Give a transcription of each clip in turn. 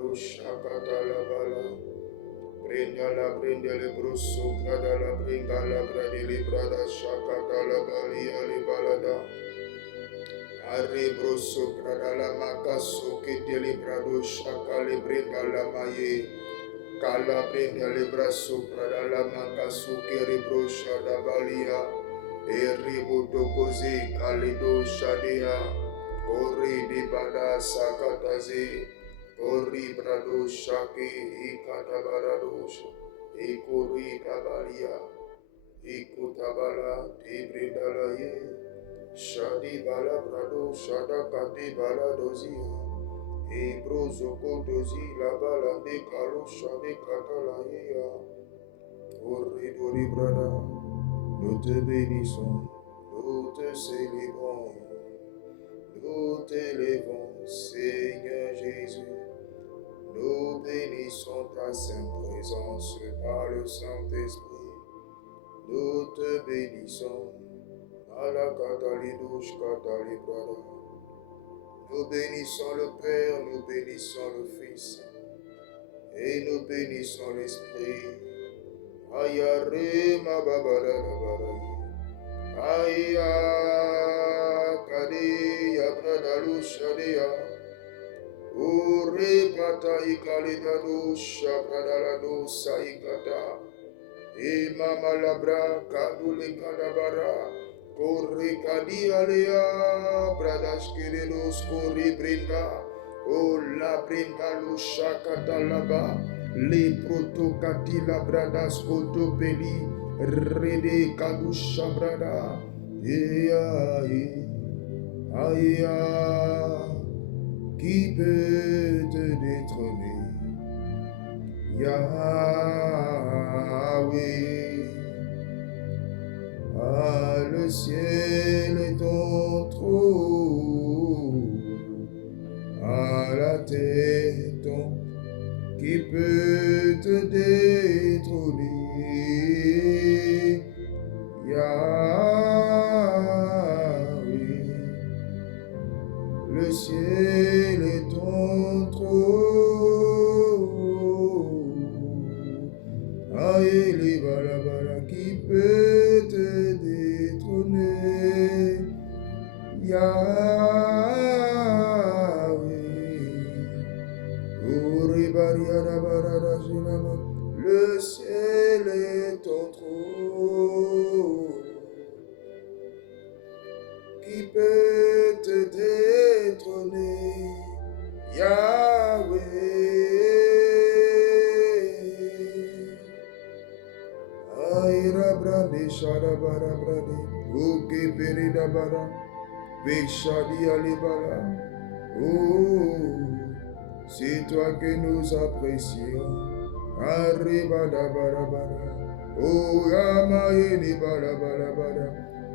brado shakata la bala. Brinda la brinda le brusso brada la bringa la bradi li brada shakata la bali ali balada. Arre brusso brada la makaso kete li brado shakali brinda la maye. Kala brinda li brasso brada la makaso kere brosha da balia. Eri bodo kozi kalido shadia. Ori di bada sakatazi. Ori brado shaki ikata baradosh. Ikuri kabalia. Ikutabala ibridala ye. Shadi bala brado shada kati bala dozia. Ibrozo kodozi la bala de kalo shadi katala ye. Ori dori brada. Nous te bénissons, nous te célébrons, nous t'élèvons, Seigneur Jésus. Nous bénissons ta sainte présence par le Saint-Esprit. Nous te bénissons. Nous bénissons le Père, nous bénissons le Fils et nous bénissons l'Esprit. Ayare ma babara babara. Aya kadi ya bradalu shadia. Ure pata ikalidadu shabradaladu saikata. Imama labra kadule kadabara. Kore kadi alea bradash kiredos kore brinda. O la brinda lu shakata laba. Le protokati la bradas kotopeli rede kadusha brada aya qui peut te détrôner Yahweh le ciel est ton trône à la terre ton qui peut te détrôner, Yahweh. Le ciel est ton trône, aïe les balabala qui peut te détrôner, Yahweh. Le ciel est ton trône, qui peut te détrôner, Yahweh. Aïra brade, shada bara brade, oke perida bara, veshadi alibala, oh. C'est toi que nous apprécions. Oh,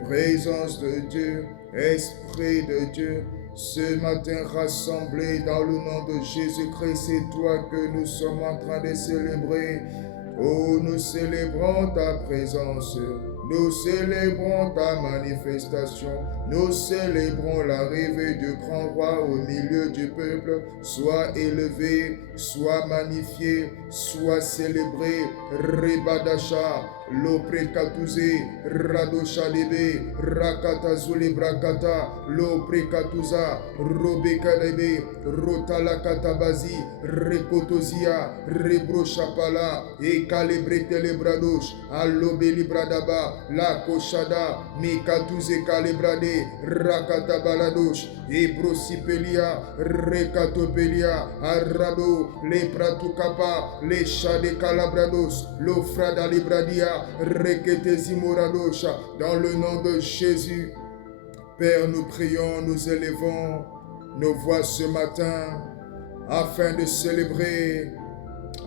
présence de Dieu, Esprit de Dieu, ce matin rassemblés dans le nom de Jésus-Christ, c'est toi que nous sommes en train de célébrer. Oh, nous célébrons ta présence. Nous célébrons ta manifestation, nous célébrons l'arrivée du grand roi au milieu du peuple. Sois élevé, sois magnifié, sois célébré. Rebadasha, Loprekatouze, Radoshadebe, Rakatazule Brakata, Loprekatuza, Robekadebe, Rotalakatabazi, Rekotozia, Rebrochapala, et Kalebretelebradosh, Allobeli Bradaba. La koshada, mikatuze kalebrade, rakata baladosh, ebrosipelia, rekatopelia, arrado, le pratukapa, le shade calabrados, l'ofrada libradia, rekete zimoradosha, dans le nom de Jésus. Père, nous prions, nous élevons nos voix ce matin, afin de célébrer,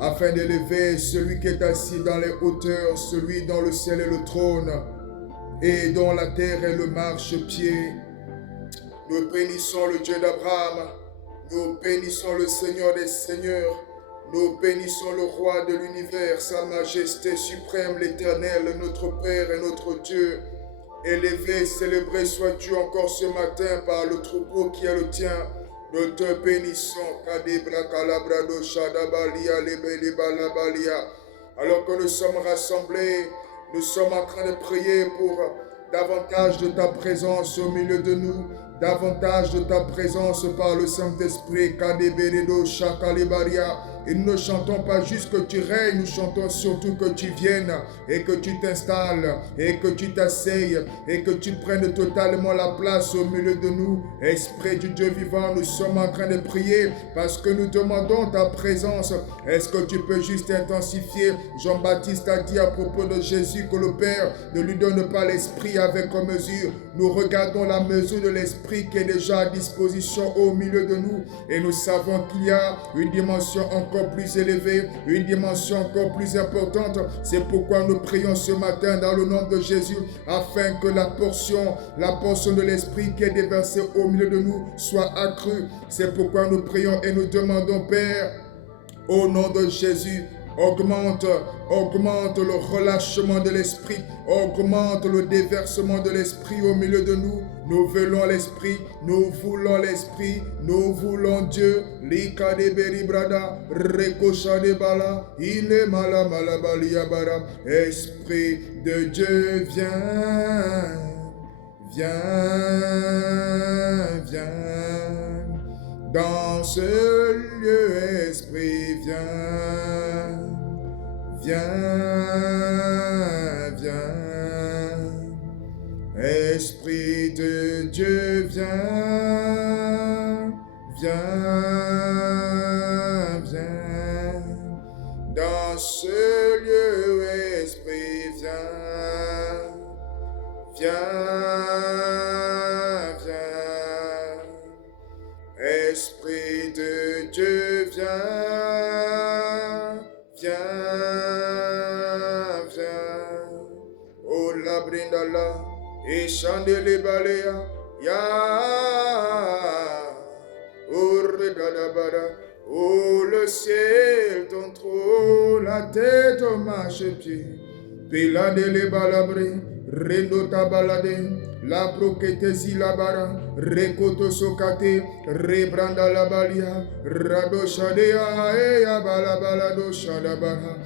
afin d'élever celui qui est assis dans les hauteurs, celui dont le ciel est le trône et dont la terre est le marchepied. Nous bénissons le Dieu d'Abraham, nous bénissons le Seigneur des Seigneurs, nous bénissons le Roi de l'univers, sa majesté suprême, l'Éternel, notre Père et notre Dieu. Élevé, célébré sois-tu encore ce matin par le troupeau qui est le tien. Nous te bénissons. Kadebra Kalabrado Shadabalia Lebelebalabalia. Alors que nous sommes rassemblés, nous sommes en train de prier pour davantage de ta présence au milieu de nous, davantage de ta présence par le Saint-Esprit. Kadeberedo Shakalibaria. Et nous ne chantons pas juste que tu règnes, nous chantons surtout que tu viennes et que tu t'installes et que tu t'asseyes et que tu prennes totalement la place au milieu de nous. Esprit du Dieu vivant, nous sommes en train de prier parce que nous demandons ta présence. Est-ce que tu peux juste intensifier? Jean-Baptiste a dit à propos de Jésus que le Père ne lui donne pas l'Esprit avec mesure. Nous regardons la mesure de l'Esprit qui est déjà à disposition au milieu de nous et nous savons qu'il y a une dimension encore plus élevée, une dimension encore plus importante. C'est pourquoi nous prions ce matin dans le nom de Jésus afin que la portion de l'Esprit qui est déversée au milieu de nous soit accrue. C'est pourquoi nous prions et nous demandons, Père, au nom de Jésus, augmente le relâchement de l'esprit, augmente le déversement de l'esprit au milieu de nous. Nous voulons l'esprit, nous voulons l'esprit, nous voulons Dieu. Lika de beribrada, rekosha de bala, il est malabalabaliabara. Esprit de Dieu, viens, viens, viens. Dans ce lieu, Esprit, viens, viens, viens. Esprit de Dieu, viens, viens, viens. Dans ce lieu, Esprit, viens, viens, viens. Esprit de Dieu, viens, viens, viens. Oh la brindala, et chandele balea, ya, oh redadabara, oh le ciel, ton trône, la tête au marche-pied, pilade les balabré, rendo tabalade, la broquete zilabara, rekoto sokate, rebranda la balia, rado shadea, eya balabalado shadabara.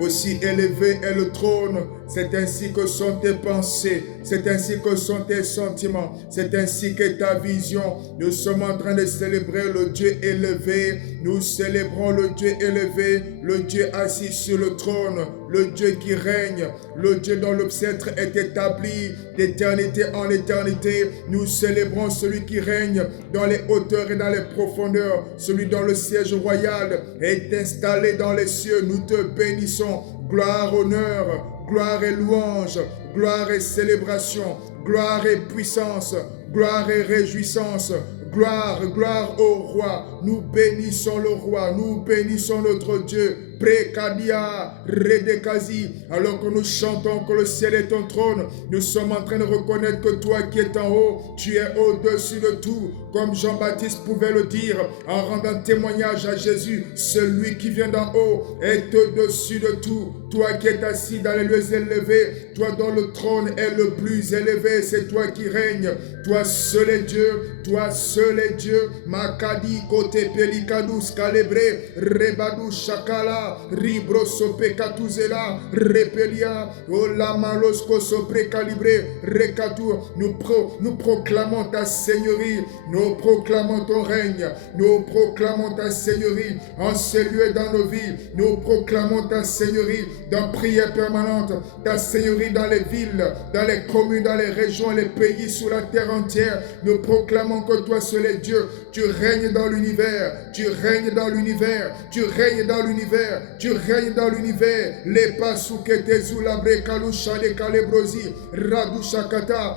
Aussi élevé est le trône, c'est ainsi que sont tes pensées, c'est ainsi que sont tes sentiments, c'est ainsi que ta vision. Nous sommes en train de célébrer le Dieu élevé, nous célébrons le Dieu élevé, le Dieu assis sur le trône, le Dieu qui règne, le Dieu dont le sceptre est établi d'éternité en éternité. Nous célébrons celui qui règne dans les hauteurs et dans les profondeurs, celui dont le siège royal est installé dans les cieux. Nous te bénissons. Gloire, honneur, gloire et louange, gloire et célébration, gloire et puissance, gloire et réjouissance, gloire, gloire au roi. Nous bénissons le roi, nous bénissons notre Dieu. Prekadia, Redekazi, alors que nous chantons que le ciel est ton trône, nous sommes en train de reconnaître que toi qui es en haut, tu es au-dessus de tout, comme Jean-Baptiste pouvait le dire en rendant témoignage à Jésus. Celui qui vient d'en haut est au-dessus de tout. Toi qui es assis dans les lieux élevés, toi dont le trône est le plus élevé, c'est toi qui règnes. Toi seul est Dieu, toi seul est Dieu. Makadi kote pelikadus calebré, rebadou shakala. Ribro sope katuzela, repelia, ola malosko sopre calibré, recatu. Nous proclamons ta seigneurie, nous proclamons ton règne, nous proclamons ta seigneurie en ces lieux dans nos vies, nous proclamons ta seigneurie dans prière permanente, ta seigneurie dans les villes, dans les communes, dans les régions, les pays, sur la terre entière. Nous proclamons que toi seul est Dieu, tu règnes dans l'univers, tu règnes dans l'univers, tu règnes dans l'univers. Tu règnes dans l'univers. Les pasukete zulabre kalusha de kalebrosi radushakata.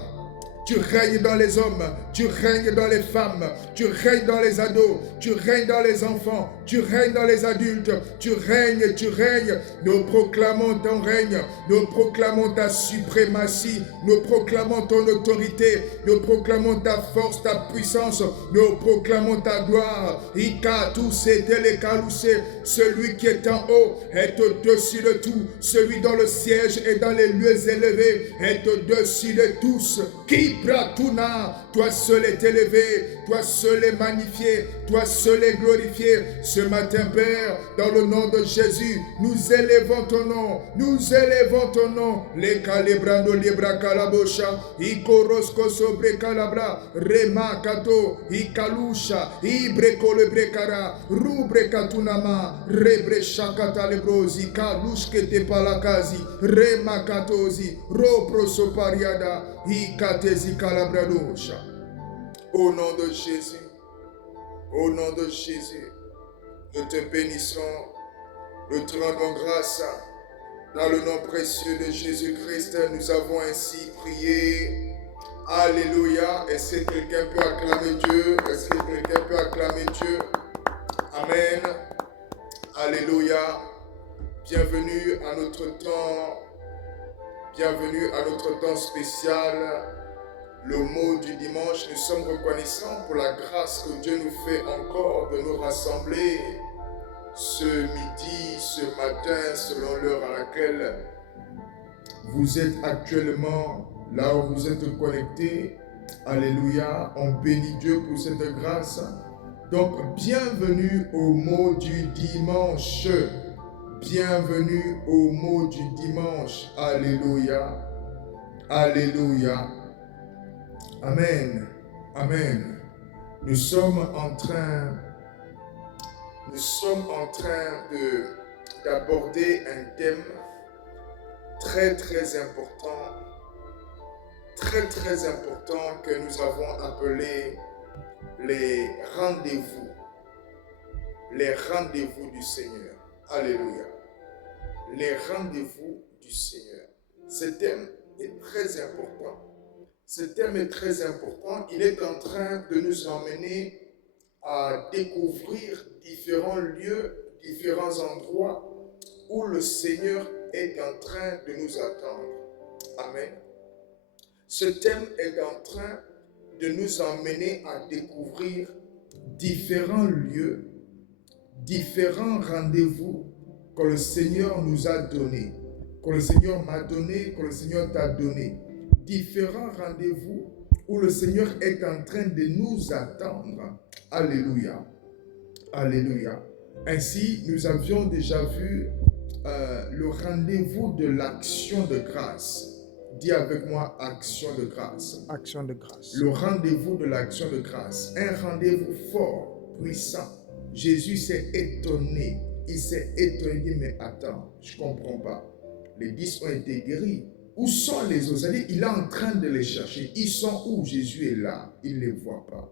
Tu règnes dans les hommes, tu règnes dans les femmes, tu règnes dans les ados, tu règnes dans les enfants, tu règnes dans les adultes, tu règnes, tu règnes. Nous proclamons ton règne, nous proclamons ta suprématie, nous proclamons ton autorité, nous proclamons ta force, ta puissance, nous proclamons ta gloire. Celui qui est en haut est au-dessus de tout, celui dont le siège est dans les lieux élevés est au-dessus de tous. Qui Ibratuna, toi seul est élevé, toi seul est magnifié, toi seul est glorifié. Ce matin, Père, dans le nom de Jésus, nous élevons ton nom, nous élevons ton nom. Les calibrando libra calabosha, Ikorosco sobre calabra, Rema kato, Ikalusha, Ibreko lebrekara, Rubre katunama, Rebre shakata lebrosi, Kalushke te palakazi, Rema katozi, Ropro sopariada, Ikatezi calabradosha. Au nom de Jésus, au nom de Jésus, nous te bénissons, nous te rendons grâce. Dans le nom précieux de Jésus-Christ, nous avons ainsi prié. Alléluia. Est-ce que quelqu'un peut acclamer Dieu? Est-ce que quelqu'un peut acclamer Dieu? Amen. Alléluia. Bienvenue à notre temps. Bienvenue à notre temps spécial. Le mot du dimanche, nous sommes reconnaissants pour la grâce que Dieu nous fait encore de nous rassembler ce midi, ce matin, selon l'heure à laquelle vous êtes actuellement, là où vous êtes connectés. Alléluia, on bénit Dieu pour cette grâce. Donc, bienvenue au mot du dimanche. Bienvenue au mot du dimanche. Alléluia, alléluia. Amen, amen. Nous sommes en train d'aborder un thème très important que nous avons appelé les rendez-vous du Seigneur. Alléluia. Les rendez-vous du Seigneur. Ce thème est très important. Ce thème est très important. Il est en train de nous emmener à découvrir différents lieux, différents endroits où le Seigneur est en train de nous attendre. Amen. Ce thème est en train de nous emmener à découvrir différents lieux, différents rendez-vous que le Seigneur nous a donnés, que le Seigneur m'a donné, que le Seigneur t'a donné. Différents rendez-vous où le Seigneur est en train de nous attendre. Alléluia. Alléluia. Ainsi, nous avions déjà vu le rendez-vous de l'action de grâce. Dis avec moi, action de grâce. Action de grâce. Le rendez-vous de l'action de grâce. Un rendez-vous fort, puissant. Jésus s'est étonné. Il s'est étonné, il dit, mais attends, je ne comprends pas. Les 10 ont été guéris. Où sont les autres? C'est-à-dire, il est en train de les chercher. Ils sont où? Jésus est là. Il ne les voit pas.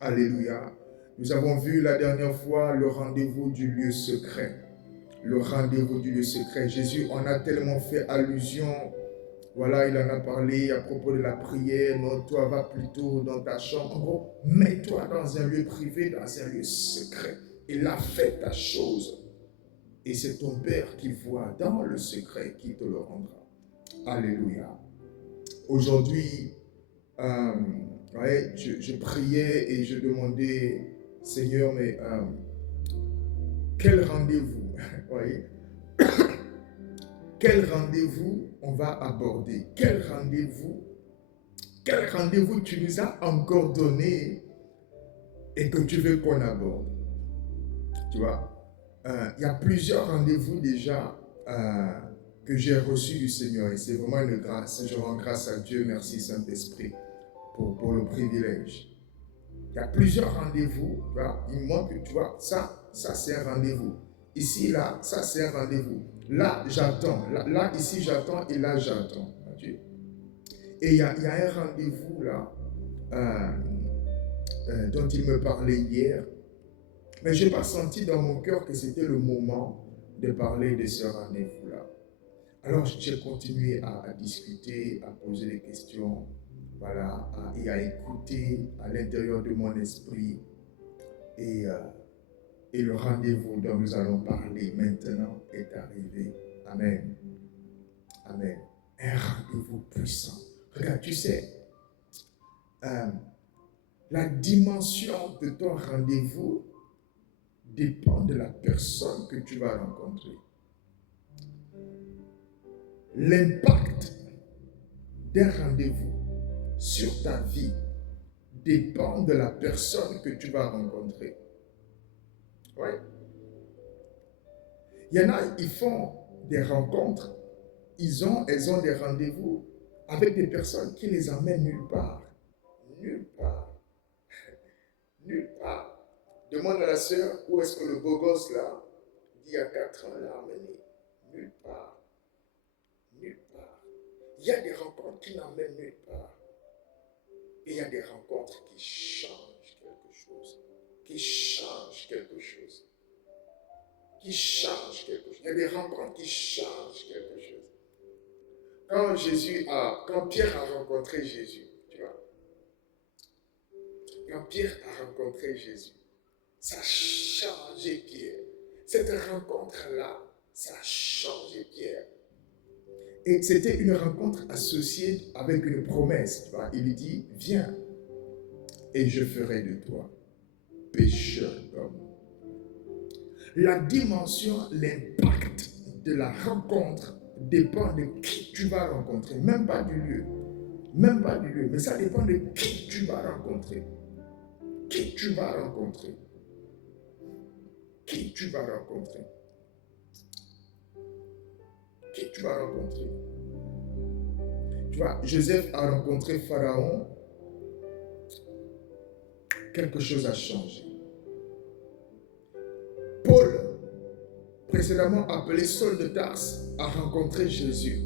Alléluia. Nous avons vu la dernière fois le rendez-vous du lieu secret. Le rendez-vous du lieu secret. Jésus en a tellement fait allusion. Voilà, il en a parlé à propos de la prière. Non, toi, va plutôt dans ta chambre. En gros, mets-toi dans un lieu privé, dans un lieu secret. Et là, fais ta chose. Et c'est ton Père qui voit dans le secret qui te le rendra. Alléluia. Aujourd'hui, je priais et je demandais, Seigneur, mais quel rendez-vous, voyez, quel rendez-vous on va aborder? Quel rendez-vous tu nous as encore donné et que tu veux qu'on aborde? Tu vois, il y a plusieurs rendez-vous déjà que j'ai reçus du Seigneur et c'est vraiment une grâce. Je rends grâce à Dieu, merci Saint-Esprit pour le privilège. Il y a plusieurs rendez-vous, il montre que tu vois, ça c'est un rendez-vous. Ici, là, ça c'est un rendez-vous. Là, j'attends. Là, ici, j'attends et là, j'attends. Et il y a un rendez-vous là dont il me parlait hier. Mais je n'ai pas senti dans mon cœur que c'était le moment de parler de ce rendez-vous-là. Alors, j'ai continué à discuter, à poser des questions, voilà, et à écouter à l'intérieur de mon esprit. Et le rendez-vous dont nous allons parler maintenant est arrivé. Amen. Amen. Un rendez-vous puissant. Regarde, tu sais, la dimension de ton rendez-vous dépend de la personne que tu vas rencontrer. L'impact d'un rendez-vous sur ta vie dépend de la personne que tu vas rencontrer. Ouais. Il y en a, ils font des rencontres, elles ont des rendez-vous avec des personnes qui les emmènent nulle part. Nulle part. Nulle part. Demande à la sœur où est-ce que le beau gosse là, d'il y a 4 ans, l'a amené. Nulle part. Nulle part. Il y a des rencontres qui n'emmènent nulle part. Et il y a des rencontres qui changent quelque chose. Qui changent quelque chose. Qui changent quelque chose. Il y a des rencontres qui changent quelque chose. Quand Pierre a rencontré Jésus, tu vois, quand Pierre a rencontré Jésus, ça a changé Pierre. Cette rencontre-là, ça a changé Pierre. Et c'était une rencontre associée avec une promesse. Tu vois. Il lui dit, viens et je ferai de toi pécheur d'hommes. La dimension, l'impact de la rencontre dépend de qui tu vas rencontrer, même pas du lieu. Même pas du lieu, mais ça dépend de qui tu vas rencontrer. Qui tu vas rencontrer. Qui tu vas rencontrer. Qui tu vas rencontrer. Tu vois, Joseph a rencontré Pharaon. Quelque chose a changé. Paul, précédemment appelé Saul de Tarse, a rencontré Jésus.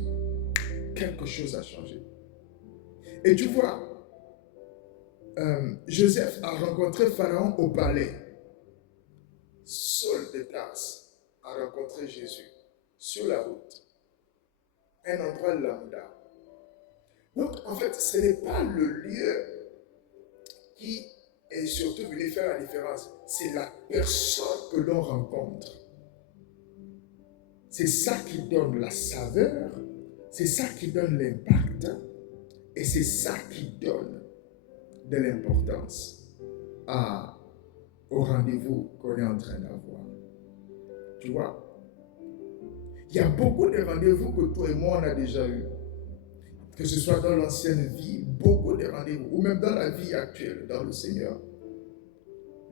Quelque chose a changé. Et tu vois, Joseph a rencontré Pharaon au palais. Saul de Tarse a rencontré Jésus sur la route. Un endroit lambda. Donc, en fait, ce n'est pas le lieu qui est surtout venu faire la différence. C'est la personne que l'on rencontre. C'est ça qui donne la saveur, c'est ça qui donne l'impact, et c'est ça qui donne de l'importance au rendez-vous qu'on est en train d'avoir. Tu vois? Il y a beaucoup de rendez-vous que toi et moi on a déjà eu. Que ce soit dans l'ancienne vie, beaucoup de rendez-vous, ou même dans la vie actuelle, dans le Seigneur.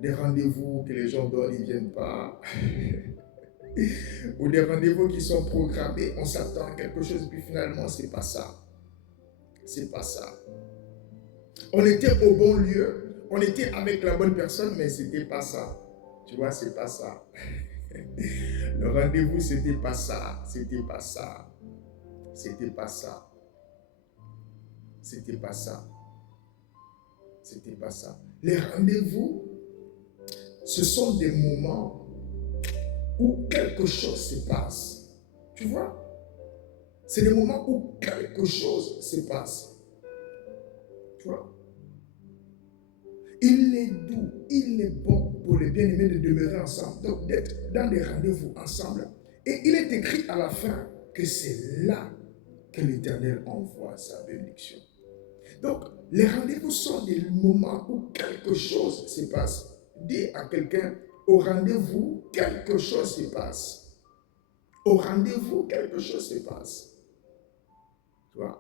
Des rendez-vous que les gens donnent, ils ne viennent pas. Ou des rendez-vous qui sont programmés, on s'attend à quelque chose, puis finalement, c'est pas ça. C'est pas ça. On était au bon lieu, on était avec la bonne personne, mais c'était pas ça. Tu vois, c'est pas ça. Le rendez-vous, c'était pas ça. C'était pas ça. C'était pas ça. C'était pas ça. C'était pas ça. Les rendez-vous, ce sont des moments où quelque chose se passe. Tu vois? C'est des moments où quelque chose se passe. Tu vois? Il est doux, il est bon pour les bien-aimés de demeurer ensemble, donc d'être dans des rendez-vous ensemble. Et il est écrit à la fin que c'est là que l'Éternel envoie sa bénédiction. Donc, les rendez-vous sont des moments où quelque chose se passe. Dis à quelqu'un, au rendez-vous, quelque chose se passe. Au rendez-vous, quelque chose se passe. Tu vois?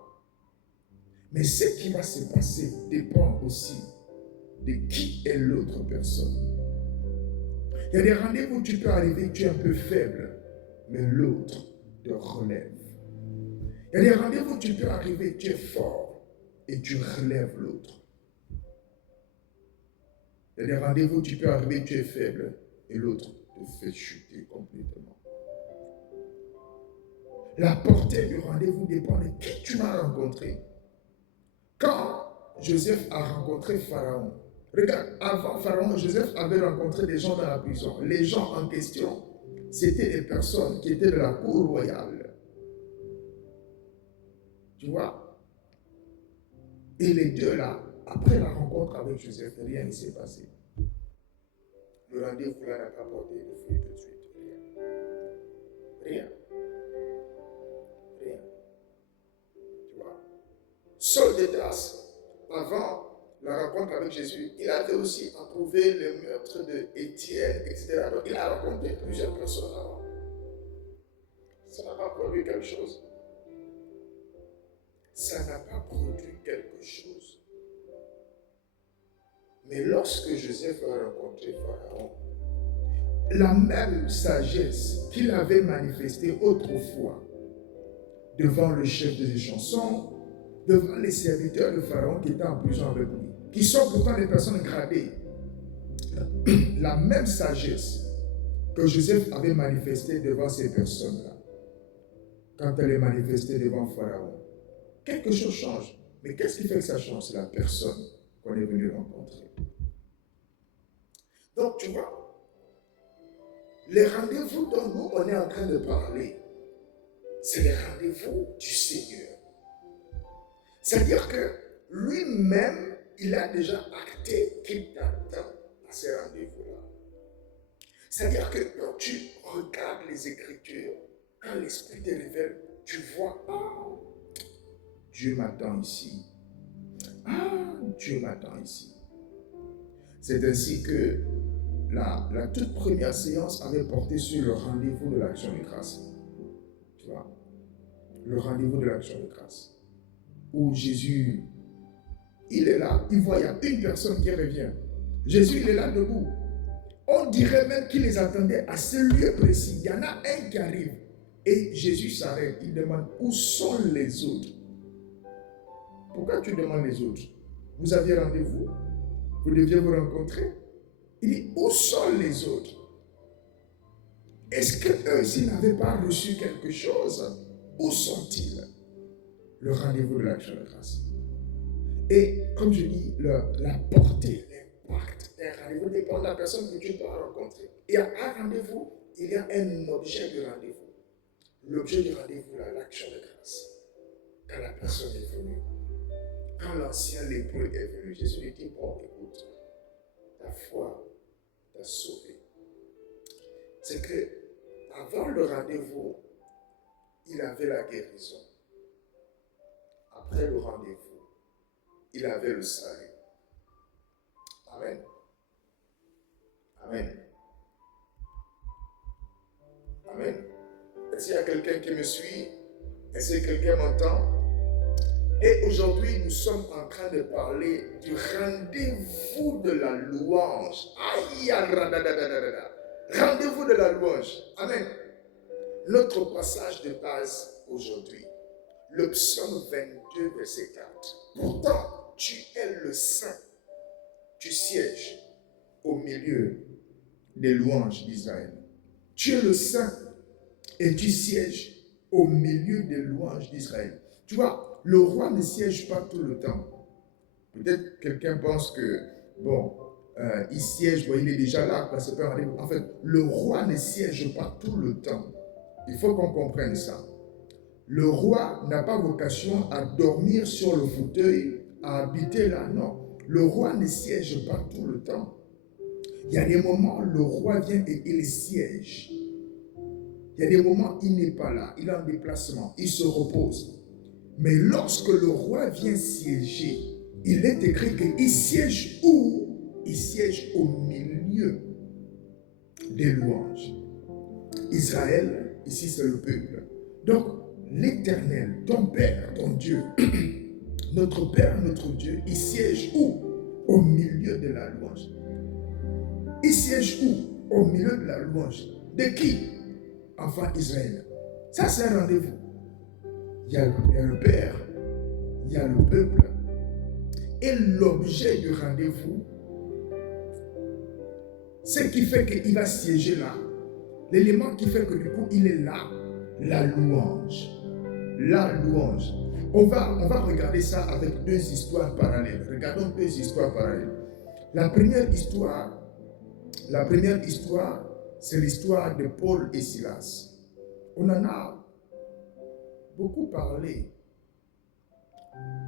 Mais ce qui va se passer dépend aussi de qui est l'autre personne. Il y a des rendez-vous où tu peux arriver, tu es un peu faible, mais l'autre te relève. Il y a des rendez-vous où tu peux arriver, tu es fort, et tu relèves l'autre. Il y a des rendez-vous où tu peux arriver, tu es faible, et l'autre te fait chuter complètement. La portée du rendez-vous dépend de qui tu vas rencontrer. Quand Joseph a rencontré Pharaon, regarde, avant Pharaon, Joseph avait rencontré des gens dans la prison. Les gens en question, c'était des personnes qui étaient de la cour royale. Tu vois? Et les deux là, après la rencontre avec Joseph, rien ne s'est passé. Le rendez-vous là n'a pas porté de fruits tout de suite. Rien. Rien. Tu vois? Saul de Tarse, avant la rencontre avec Jésus, il avait aussi approuvé le meurtre d'Étienne, etc. Donc il a rencontré plusieurs personnes avant. Ça n'a pas produit quelque chose. ça n'a pas produit quelque chose. Mais lorsque Joseph a rencontré Pharaon, la même sagesse qu'il avait manifestée autrefois devant le chef des chansons, devant les serviteurs de Pharaon qui étaient en prison avec lui, qui sont pourtant des personnes gradées, la même sagesse que Joseph avait manifestée devant ces personnes-là, quand elle est manifestée devant Pharaon, quelque chose change. Mais qu'est-ce qui fait que ça change? C'est la personne qu'on est venu rencontrer. Donc, tu vois, les rendez-vous dont nous, on est en train de parler, c'est les rendez-vous du Seigneur. C'est-à-dire que lui-même, il a déjà acté qu'il t'attend à ces rendez-vous-là. C'est-à-dire que quand tu regardes les Écritures, quand l'Esprit te révèle, tu vois, Dieu m'attend ici. Dieu m'attend ici. C'est ainsi que la toute première séance avait porté sur le rendez-vous de l'action de grâce. Tu vois, le rendez-vous de l'action de grâce. Où Jésus, il est là, il voit, il y a une personne qui revient. Jésus, il est là debout. On dirait même qu'il les attendait à ce lieu précis. Il y en a un qui arrive. Et Jésus s'arrête. Il demande, où sont les autres? Pourquoi tu demandes les autres? Vous aviez rendez-vous? Vous deviez vous rencontrer? Il dit, où sont les autres? Est-ce qu'eux aussi n'avaient pas reçu quelque chose? Où sont-ils? Le rendez-vous de l'action de grâce. Et comme je dis, la portée, l'impact d'un rendez-vous dépend de la personne que tu dois rencontrer. Et à un rendez-vous, il y a un objet du rendez-vous. L'objet du rendez-vous, l'action de grâce. Quand la personne est venue, quand l'ancien lépreux est venu, Jésus lui dit, bon, écoute, ta foi t'a sauvé. C'est que avant le rendez-vous, il avait la guérison. Après le rendez-vous, il avait le salut. Amen. Amen. Amen. Est-ce qu'il y a quelqu'un qui me suit? Est-ce que quelqu'un m'entend? Et aujourd'hui, nous sommes en train de parler du rendez-vous de la louange. Rendez-vous de la louange. Amen. Notre passage de base aujourd'hui, le psaume 22, verset 4. Pourtant, tu es le saint. Tu sièges au milieu des louanges d'Israël. Tu es le saint et tu sièges au milieu des louanges d'Israël. Tu vois, le roi ne siège pas tout le temps. Peut-être quelqu'un pense que, bon, il siège, bon, il est déjà là, c'est pas un rendez-vous. En fait, le roi ne siège pas tout le temps. Il faut qu'on comprenne ça. Le roi n'a pas vocation à dormir sur le fauteuil, à habiter là, non. Le roi ne siège pas tout le temps. Il y a des moments où le roi vient et il siège. Il y a des moments où il n'est pas là, il est en déplacement, il se repose. Mais lorsque le roi vient siéger, il est écrit qu'il siège où? Il siège au milieu des louanges. Israël, ici c'est le peuple. Donc, l'Éternel, ton Père, ton Dieu, notre Père, notre Dieu, il siège où? Au milieu de la louange. Il siège où? Au milieu de la louange. De qui? Enfant Israël. Ça, c'est un rendez-vous. Il y a le Père, il y a le peuple. Et l'objet du rendez-vous, ce qui fait qu'il va siéger là, l'élément qui fait que du coup, il est là, la louange. La louange. On va regarder ça avec deux histoires parallèles. Regardons deux histoires parallèles. La première histoire, c'est l'histoire de Paul et Silas. On en a beaucoup parlé.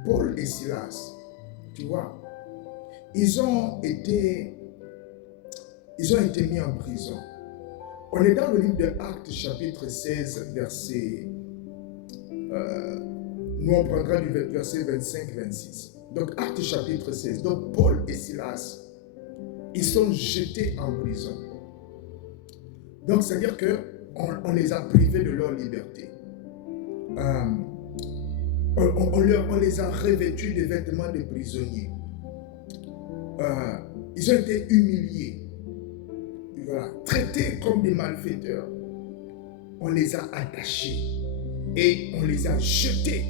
Paul et Silas, tu vois, ils ont été mis en prison. On est dans le livre de Actes, chapitre 16, verset... nous, on prendra du verset 25-26. Donc, Actes, chapitre 16. Donc, Paul et Silas, ils sont jetés en prison. Donc, c'est-à-dire qu'on les a privés de leur liberté. on les a revêtus des vêtements de prisonniers. Ils ont été humiliés, voilà, traités comme des malfaiteurs. On les a attachés et on les a jetés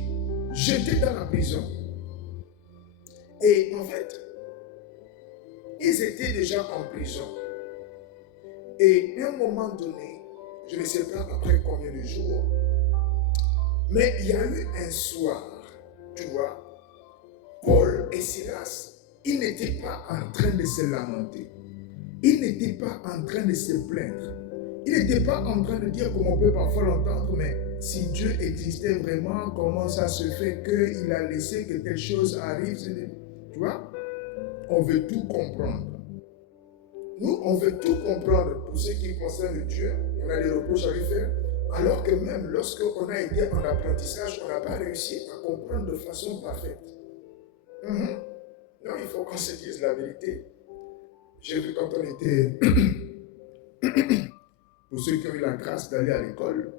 dans la prison. Et en fait, ils étaient déjà en prison. Et à un moment donné, je ne sais pas après combien de jours, mais il y a eu un soir, tu vois, Paul et Silas, ils n'étaient pas en train de se lamenter. Ils n'étaient pas en train de se plaindre. Ils n'étaient pas en train de dire, comme on peut parfois l'entendre, mais si Dieu existait vraiment, comment ça se fait qu'il a laissé que telle chose arrive? Tu vois, on veut tout comprendre. Nous, on veut tout comprendre pour ce qui concerne Dieu. On a des reproches à lui faire. Alors que même lorsqu'on a été en apprentissage, on n'a pas réussi à comprendre de façon parfaite. Non, il faut qu'on se dise la vérité. J'ai vu quand on était, pour ceux qui ont eu la grâce d'aller à l'école,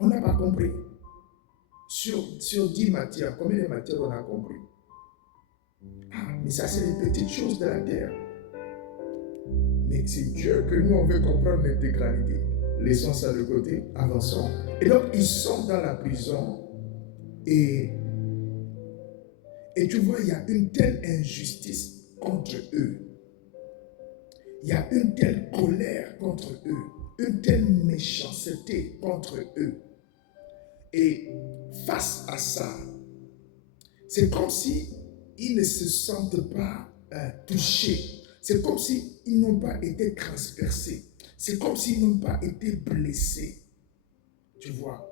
on n'a pas compris. Sur 10 matières, combien de matières on a compris? Mais ça, c'est les petites choses de la terre. Mais c'est Dieu que nous, on veut comprendre l'intégralité. Laissons ça de côté, avançons. Et donc, ils sont dans la prison. Et tu vois, il y a une telle injustice contre eux. Il y a une telle colère contre eux. Une telle méchanceté contre eux. Et face à ça, c'est comme si ils ne se sentent pas touchés. C'est comme s'ils n'ont pas été transpercés. C'est comme s'ils n'ont pas été blessés. Tu vois.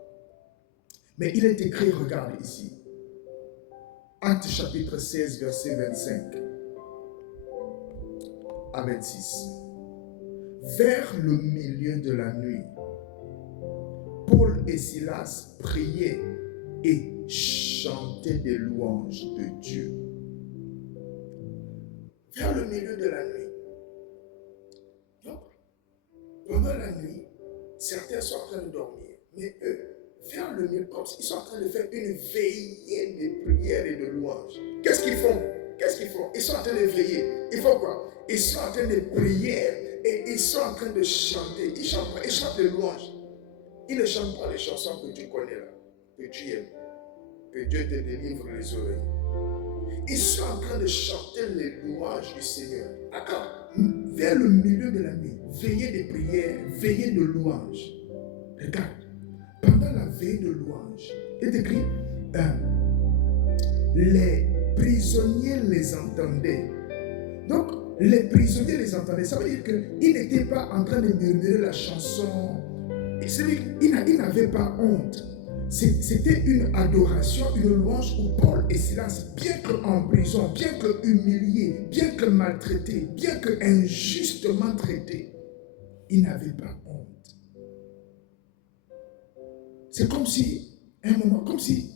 Mais il est écrit, regarde ici. Actes chapitre 16, verset 25 à 26. Vers le milieu de la nuit, Paul et Silas priaient et chantaient des louanges de Dieu. Vers le milieu de la nuit. Donc, pendant la nuit, certains sont en train de dormir, mais eux, vers le milieu, comme ils sont en train de faire une veillée de prière et de louanges. Qu'est-ce qu'ils font? Ils sont en train de veiller. Ils font quoi? Ils sont en train de prier et ils sont en train de chanter. Ils chantent des louanges. Ils ne chantent pas les chansons que tu connais là, que tu aimes. Que Dieu te délivre les oreilles. Ils sont en train de chanter les louanges du Seigneur. D'accord? Vers le milieu de la nuit, veillez de prière, veillez de louanges. Regarde, pendant la veille de louanges, il est écrit, les prisonniers les entendaient. Donc, les prisonniers les entendaient. Ça veut dire qu'ils n'étaient pas en train de murmurer la chanson. Ils n'avaient pas honte. C'était une adoration, une louange où Paul et Silas, bien qu'en prison, bien que humiliés, bien que maltraités, bien que injustement traités, ils n'avaient pas honte. C'est comme si, à un moment, comme si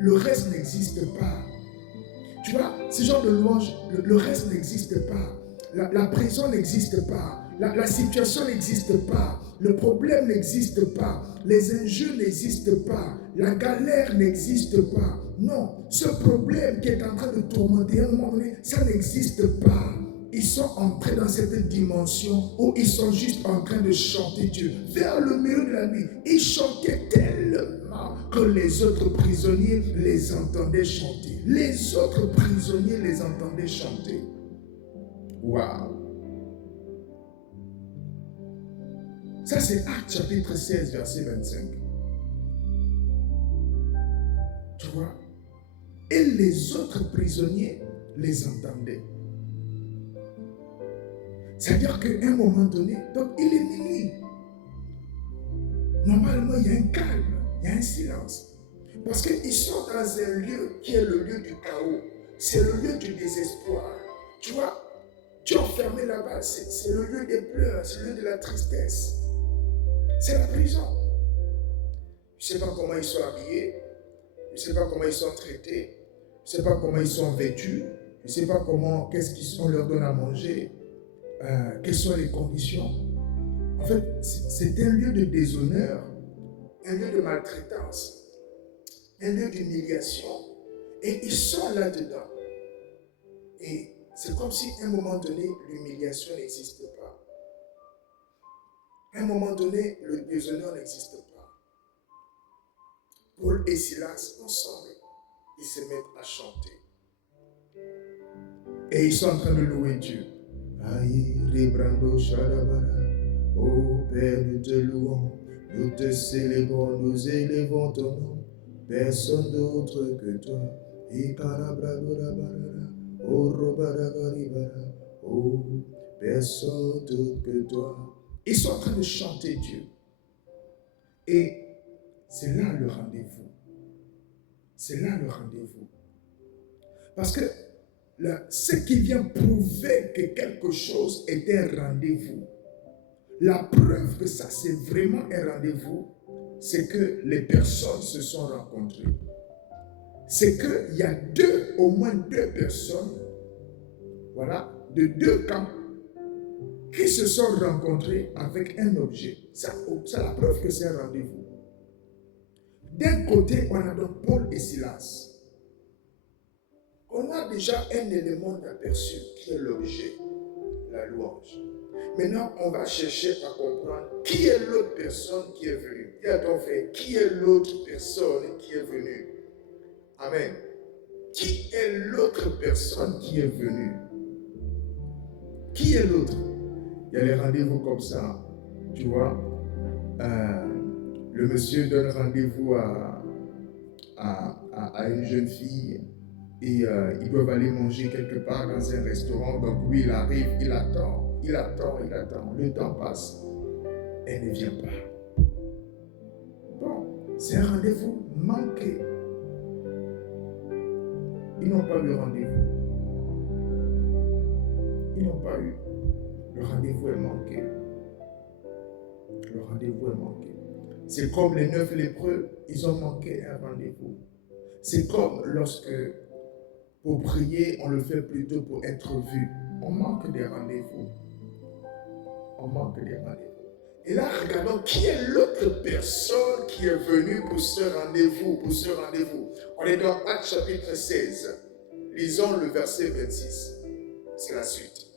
le reste n'existe pas. Tu vois, ce genre de louange, le reste n'existe pas. La prison n'existe pas. La situation n'existe pas. Le problème n'existe pas. Les enjeux n'existent pas. La galère n'existe pas. Non, ce problème qui est en train de tourmenter à un moment donné, ça n'existe pas. Ils sont entrés dans cette dimension où ils sont juste en train de chanter Dieu. Vers le milieu de la nuit, ils chantaient tellement que les autres prisonniers les entendaient chanter. Les autres prisonniers les entendaient chanter. Waouh! Ça, c'est Actes chapitre 16, verset 25. Tu vois? Et les autres prisonniers les entendaient. C'est-à-dire qu'à un moment donné, donc il est minuit. Normalement, il y a un calme, il y a un silence. Parce qu'ils sont dans un lieu qui est le lieu du chaos. C'est le lieu du désespoir. Tu vois, tu es enfermé là-bas, c'est le lieu des pleurs, c'est le lieu de la tristesse. C'est la prison. Je ne sais pas comment ils sont habillés, je ne sais pas comment ils sont traités, je ne sais pas comment ils sont vêtus, je ne sais pas comment, qu'est-ce qu'on leur donne à manger, quelles sont les conditions. En fait, c'est un lieu de déshonneur, un lieu de maltraitance, un lieu d'humiliation. Et ils sont là-dedans. Et c'est comme si à un moment donné, l'humiliation n'existe pas. À un moment donné, le déshonneur n'existe pas. Paul et Silas, ensemble, ils se mettent à chanter. Et ils sont en train de louer Dieu. Aïe, Rebrando Shadabara. Oh Père, nous te louons, nous te célébrons, nous élevons ton nom. Personne d'autre que toi. Oh, personne d'autre que toi. Ils sont en train de chanter Dieu. Et c'est là le rendez-vous. C'est là le rendez-vous. Parce que là, ce qui vient prouver que quelque chose est un rendez-vous, la preuve que ça c'est vraiment un rendez-vous, c'est que les personnes se sont rencontrées. C'est qu'il y a au moins deux personnes, voilà, de deux camps, qui se sont rencontrés avec un objet. C'est la preuve que c'est un rendez-vous. D'un côté, on a donc Paul et Silas. On a déjà un élément d'aperçu qui est l'objet, la louange. Maintenant, on va chercher à comprendre qui est l'autre personne qui est venue. Et attends, frère, qui est l'autre personne qui est venue? Amen. Qui est l'autre personne qui est venue? Qui est l'autre? Il y a les rendez-vous comme ça. Tu vois, le monsieur donne rendez-vous à une jeune fille et ils doivent aller manger quelque part dans un restaurant. Donc lui, il arrive, il attend. Le temps passe. Elle ne vient pas. Bon, c'est un rendez-vous manqué. Ils n'ont pas eu le rendez-vous. Ils n'ont pas eu. Le rendez-vous est manqué. Le rendez-vous est manqué. C'est comme les 9 lépreux, ils ont manqué un rendez-vous. C'est comme lorsque, pour prier, on le fait plutôt pour être vu. On manque des rendez-vous. On manque des rendez-vous. Et là, regardons qui est l'autre personne qui est venue pour ce rendez-vous, On est dans Actes chapitre 16. Lisons le verset 26. C'est la suite.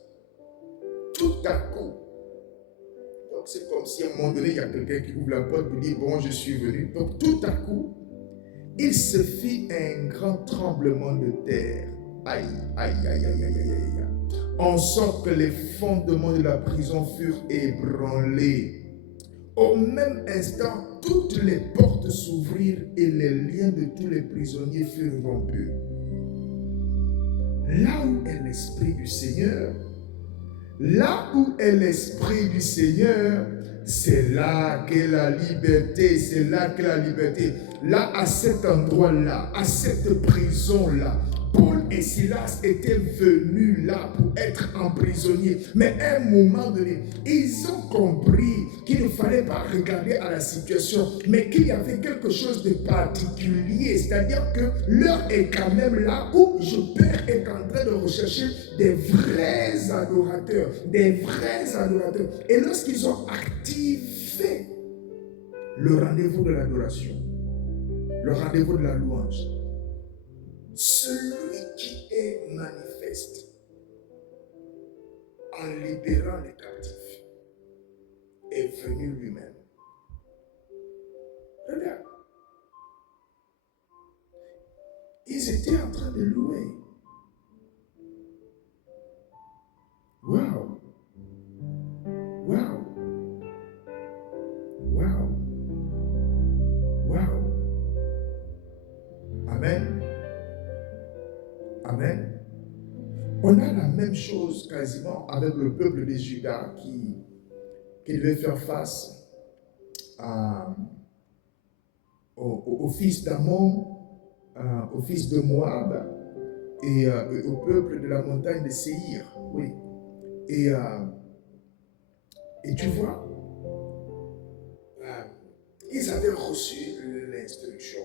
Tout à coup, donc c'est comme si à un moment donné, il y a quelqu'un qui ouvre la porte et dit, bon, je suis venu. Donc tout à coup, il se fit un grand tremblement de terre. Aïe, aïe, aïe, aïe, aïe, aïe, aïe. En sorte que les fondements de la prison furent ébranlés. Au même instant, toutes les portes s'ouvrirent et les liens de tous les prisonniers furent rompus. Là où est l'Esprit du Seigneur, c'est là qu'est la liberté, Là, à cet endroit-là, à cette prison-là, Paul et Silas étaient venus là pour être emprisonnés. Mais à un moment donné, ils ont compris qu'il ne fallait pas regarder à la situation, mais qu'il y avait quelque chose de particulier. C'est-à-dire que l'heure est quand même là où Père est en train de rechercher des vrais adorateurs. Et lorsqu'ils ont activé le rendez-vous de l'adoration, le rendez-vous de la louange, celui qui est manifeste en libérant les captifs est venu lui-même. Regarde. Ils étaient en train de louer. Waouh! Waouh! Waouh! Waouh! Amen. Amen. On a la même chose quasiment avec le peuple de Juda qui devait faire face au fils d'Ammon, au fils de Moab et au peuple de la montagne de Séhir. Oui. Et tu vois, ils avaient reçu l'instruction.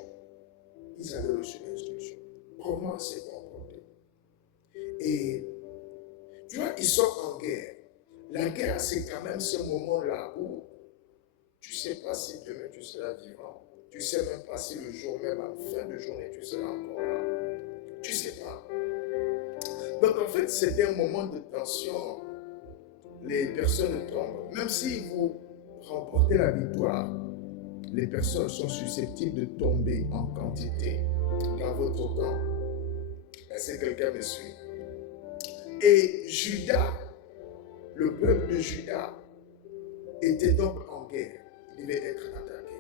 Comment se comporter. Et tu vois, ils sont en guerre. La guerre, c'est quand même ce moment-là où tu ne sais pas si demain tu seras vivant. Tu ne sais même pas si le jour même, à la fin de journée, tu seras encore là. Tu ne sais pas. Donc en fait, c'est un moment de tension. Les personnes tombent. Même si vous remportez la victoire, les personnes sont susceptibles de tomber en quantité dans votre camp. Est-ce que quelqu'un me suit? Et Judas, le peuple de Judas, était donc en guerre. Il devait être attaqué.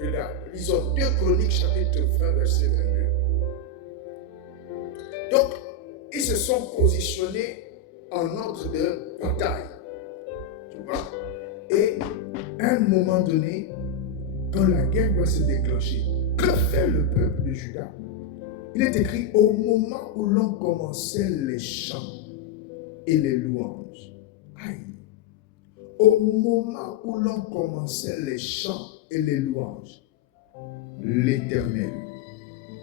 Regarde, lisons 2 Chroniques chapitre 20 verset 22. Donc, ils se sont positionnés en ordre de bataille. Tu vois? Et à un moment donné, quand la guerre doit se déclencher, que fait le peuple de Juda? Il est écrit au moment où l'on commençait les chants et les louanges. Aïe! Au moment où l'on commençait les chants et les louanges, l'Éternel.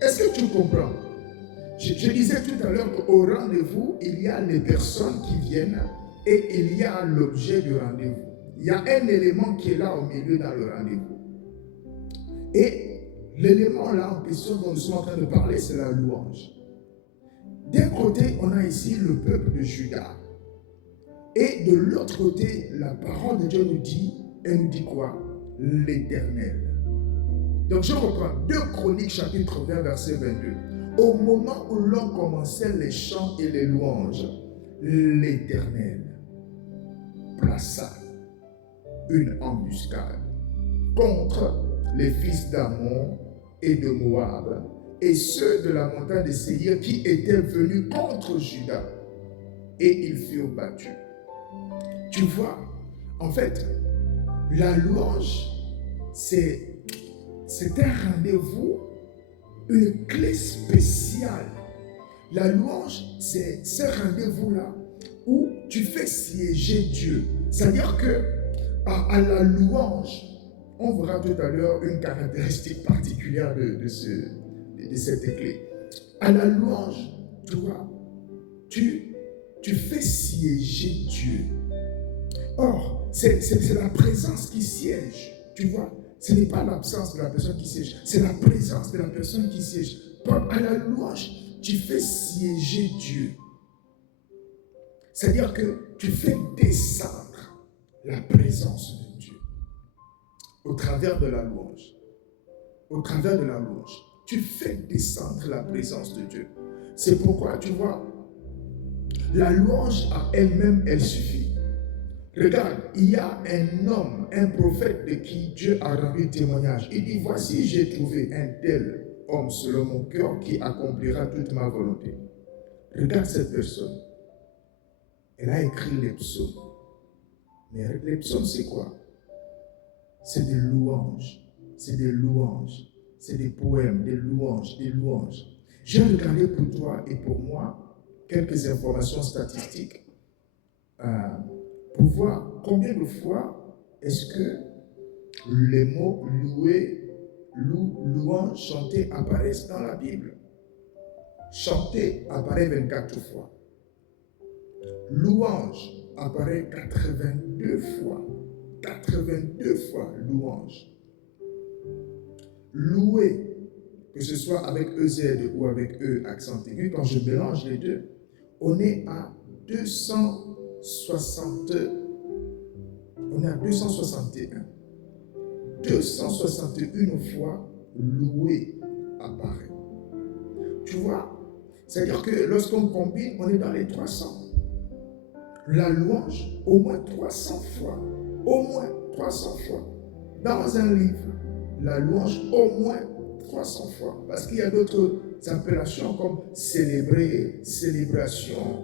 Est-ce que tu comprends? Je disais tout à l'heure qu'au rendez-vous, il y a les personnes qui viennent et il y a l'objet du rendez-vous. Il y a un élément qui est là au milieu dans le rendez-vous. Et l'élément là en question dont nous sommes en train de parler, c'est la louange. D'un côté, on a ici le peuple de Juda. Et de l'autre côté, la parole de Dieu nous dit, elle nous dit quoi? L'Éternel. Donc je reprends 2 Chroniques chapitre 20 verset 22. Au moment où l'on commençait les chants et les louanges, l'Éternel plaça une embuscade contre les fils d'Ammon et de Moab et ceux de la montagne de Séir qui étaient venus contre Juda, et ils furent battus. Tu vois, en fait, la louange, c'est un rendez-vous, une clé spéciale. La louange, c'est ce rendez-vous-là où tu fais siéger Dieu. C'est-à-dire que à la louange, on verra tout à l'heure une caractéristique particulière de cette clé. À la louange, toi, tu fais siéger Dieu. Or, c'est la présence qui siège, tu vois. Ce n'est pas l'absence de la personne qui siège, c'est la présence de la personne qui siège. À la louange, tu fais siéger Dieu. C'est-à-dire que tu fais descendre la présence de Dieu au travers de la louange. Au travers de la louange, tu fais descendre la présence de Dieu. C'est pourquoi, tu vois, la louange à elle-même, elle suffit. Regarde, il y a un homme, un prophète de qui Dieu a rendu témoignage. Il dit, voici, j'ai trouvé un tel homme selon mon cœur qui accomplira toute ma volonté. Regarde cette personne. Elle a écrit les psaumes. Mais les psaumes, c'est quoi? C'est des louanges. C'est des louanges. C'est des poèmes, des louanges, des louanges. J'ai regardé pour toi et pour moi quelques informations statistiques. Pour voir combien de fois est-ce que les mots louer, louange, chanter apparaissent dans la Bible. Chanter apparaît 24 fois. Louange apparaît 82 fois. 82 fois louange. Louer, que ce soit avec EZ ou avec E accent aigu, quand je mélange les deux, on est à 261. 261 fois louer apparaît. Tu vois, c'est-à-dire que lorsqu'on combine, on est dans les 300. La louange, au moins 300 fois. Au moins 300 fois. Dans un livre, la louange, au moins 300 fois. Parce qu'il y a d'autres appellations comme célébrer, célébration.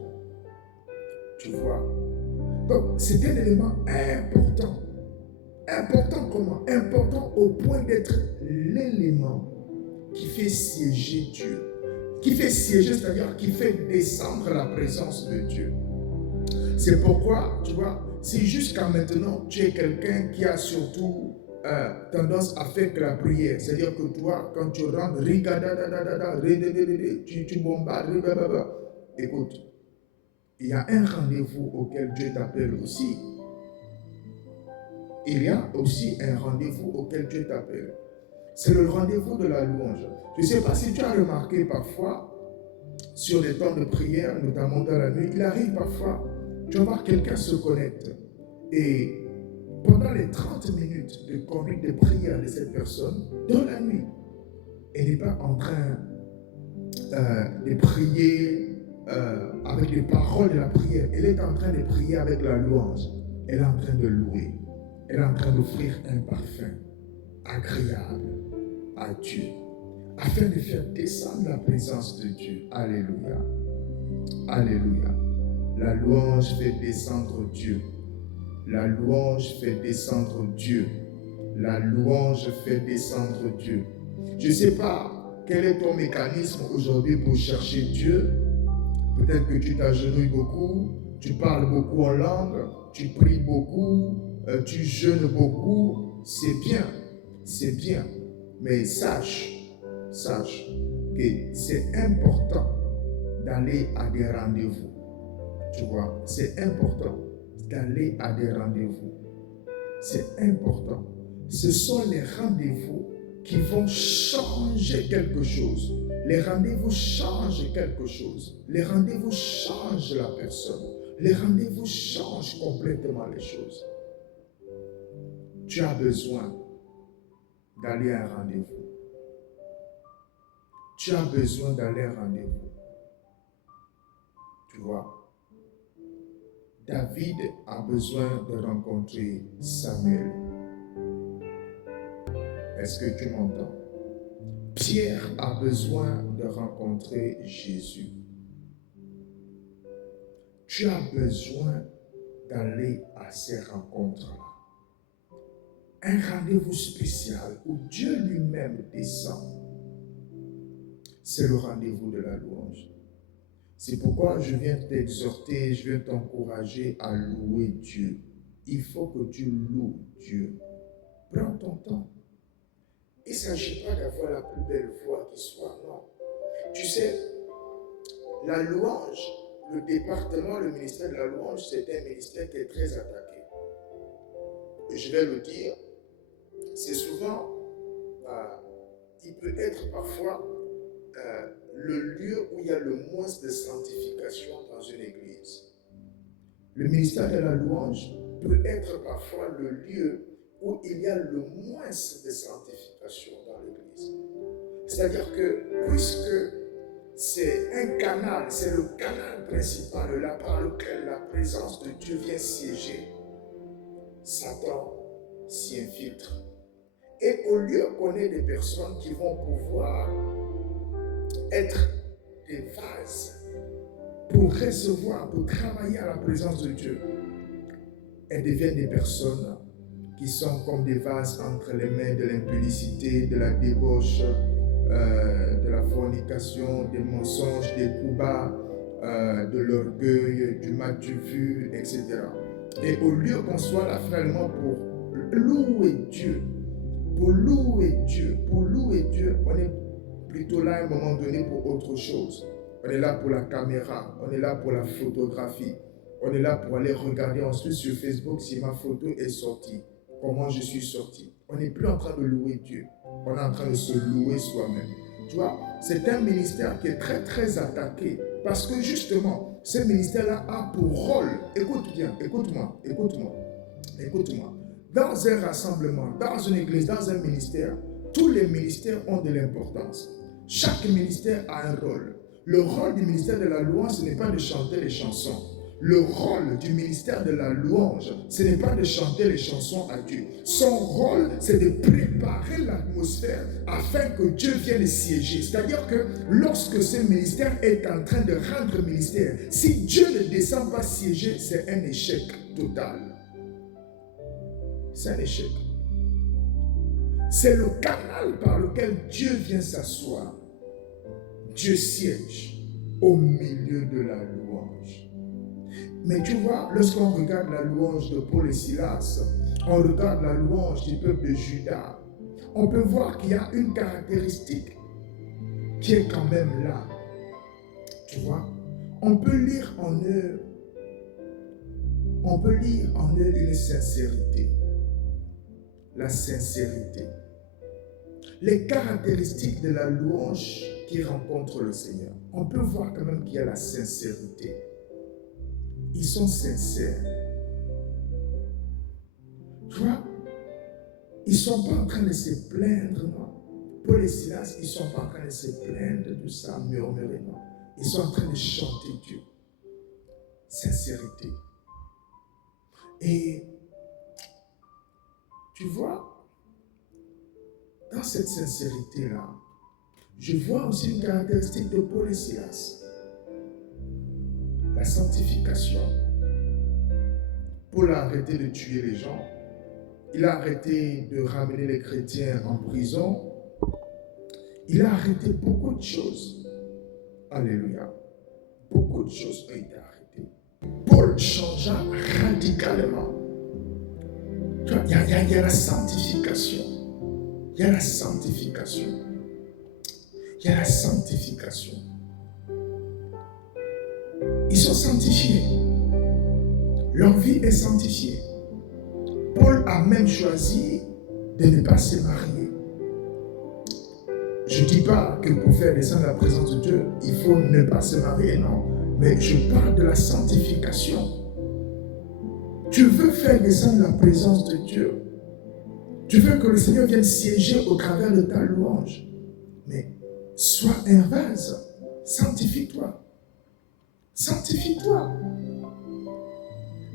Tu vois. Donc, c'est un élément important. Important comment? Important au point d'être l'élément qui fait siéger Dieu. Qui fait siéger, c'est-à-dire qui fait descendre la présence de Dieu. C'est pourquoi, tu vois, si jusqu'à maintenant, tu es quelqu'un qui a surtout tendance à faire que la prière, c'est-à-dire que toi, quand tu rentres, tu bombardes, écoute, il y a un rendez-vous auquel Dieu t'appelle aussi. Il y a aussi un rendez-vous auquel Dieu t'appelle. C'est le rendez-vous de la louange. Je ne sais pas si tu as remarqué parfois, sur les temps de prière, notamment dans la nuit, il arrive parfois, tu vas voir quelqu'un se connecte. Et pendant les 30 minutes de conduite de prière de cette personne, dans la nuit, elle n'est pas en train de prier avec les paroles de la prière. Elle est en train de prier avec la louange. Elle est en train de louer. Elle est en train d'offrir un parfum agréable à Dieu, afin de faire descendre la présence de Dieu. Alléluia. Alléluia. La louange fait descendre Dieu. La louange fait descendre Dieu. La louange fait descendre Dieu. Je ne sais pas quel est ton mécanisme aujourd'hui pour chercher Dieu. Peut-être que tu t'agenouilles beaucoup, tu parles beaucoup en langue, tu pries beaucoup, tu jeûnes beaucoup. C'est bien. Mais sache que c'est important d'aller à des rendez-vous. Tu vois, c'est important d'aller à des rendez-vous. C'est important. Ce sont les rendez-vous qui vont changer quelque chose. Les rendez-vous changent quelque chose. Les rendez-vous changent la personne. Les rendez-vous changent complètement les choses. Tu as besoin d'aller à un rendez-vous. Tu as besoin d'aller à un rendez-vous. Tu vois, David a besoin de rencontrer Samuel. Est-ce que tu m'entends? Pierre a besoin de rencontrer Jésus. Tu as besoin d'aller à ces rencontres-là. Un rendez-vous spécial où Dieu lui-même descend. C'est le rendez-vous de la louange. C'est pourquoi je viens t'exhorter, je viens t'encourager à louer Dieu. Il faut que tu loues Dieu. Prends ton temps. Il ne s'agit pas d'avoir la plus belle voix qui soit, non. Tu sais, la louange, le département, le ministère de la louange, c'est un ministère qui est très attaqué. Et je vais le dire, c'est souvent, il peut être parfois le lieu où il y a le moins de sanctification dans une église. Le ministère de la louange peut être parfois le lieu où il y a le moins de sanctification dans l'église. C'est-à-dire que puisque c'est un canal, c'est le canal principal là par lequel la présence de Dieu vient siéger, Satan s'y infiltre. Et au lieu qu'on ait des personnes qui vont pouvoir être des vases pour recevoir, pour travailler à la présence de Dieu, elles deviennent des personnes qui sont comme des vases entre les mains de l'impudicité, de la débauche, de la fornication, des mensonges, des coups bas, de l'orgueil, du mal-tu vu, etc. Et au lieu qu'on soit là finalement pour louer Dieu, on est plutôt là à un moment donné pour autre chose. On est là pour la caméra, on est là pour la photographie, on est là pour aller regarder ensuite sur Facebook si ma photo est sortie, comment je suis sorti. On n'est plus en train de louer Dieu, on est en train de se louer soi-même. Tu vois, c'est un ministère qui est très très attaqué parce que justement, ce ministère-là a pour rôle, écoute bien, écoute-moi. Dans un rassemblement, dans une église, dans un ministère, tous les ministères ont de l'importance. Chaque ministère a un rôle. Le rôle du ministère de la louange, ce n'est pas de chanter les chansons. Le rôle du ministère de la louange, ce n'est pas de chanter les chansons à Dieu. Son rôle, c'est de préparer l'atmosphère afin que Dieu vienne siéger. C'est-à-dire que lorsque ce ministère est en train de rendre ministère, si Dieu ne descend pas siéger, c'est un échec total. C'est un échec. C'est le canal par lequel Dieu vient s'asseoir. Dieu siège au milieu de la louange. Mais tu vois, lorsqu'on regarde la louange de Paul et Silas, on regarde la louange du peuple de Juda, on peut voir qu'il y a une caractéristique qui est quand même là. Tu vois, on peut lire en eux une sincérité. La sincérité. les caractéristiques de la louange qui rencontre le Seigneur. On peut voir quand même qu'il y a la sincérité. Ils sont sincères. Tu vois, ils ne sont pas en train de se plaindre, non. Paul et Silas, ils ne sont pas en train de se plaindre de ça, murmurer, non. Ils sont en train de chanter Dieu. Sincérité. Et tu vois, dans cette sincérité-là, je vois aussi une caractéristique de Paul et Silas. La sanctification. Paul a arrêté de tuer les gens. Il a arrêté de ramener les chrétiens en prison. Il a arrêté beaucoup de choses. Alléluia. Beaucoup de choses ont été arrêtées. Paul changea radicalement. Il y a la sanctification. Il y a la sanctification. Il y a la sanctification. Ils sont sanctifiés. Leur vie est sanctifiée. Paul a même choisi de ne pas se marier. Je ne dis pas que pour faire descendre la présence de Dieu, il faut ne pas se marier, non. Mais je parle de la sanctification. Tu veux faire descendre la présence de Dieu. Tu veux que le Seigneur vienne siéger au travers de ta louange. Mais sois un vase. Sanctifie-toi. Sanctifie-toi.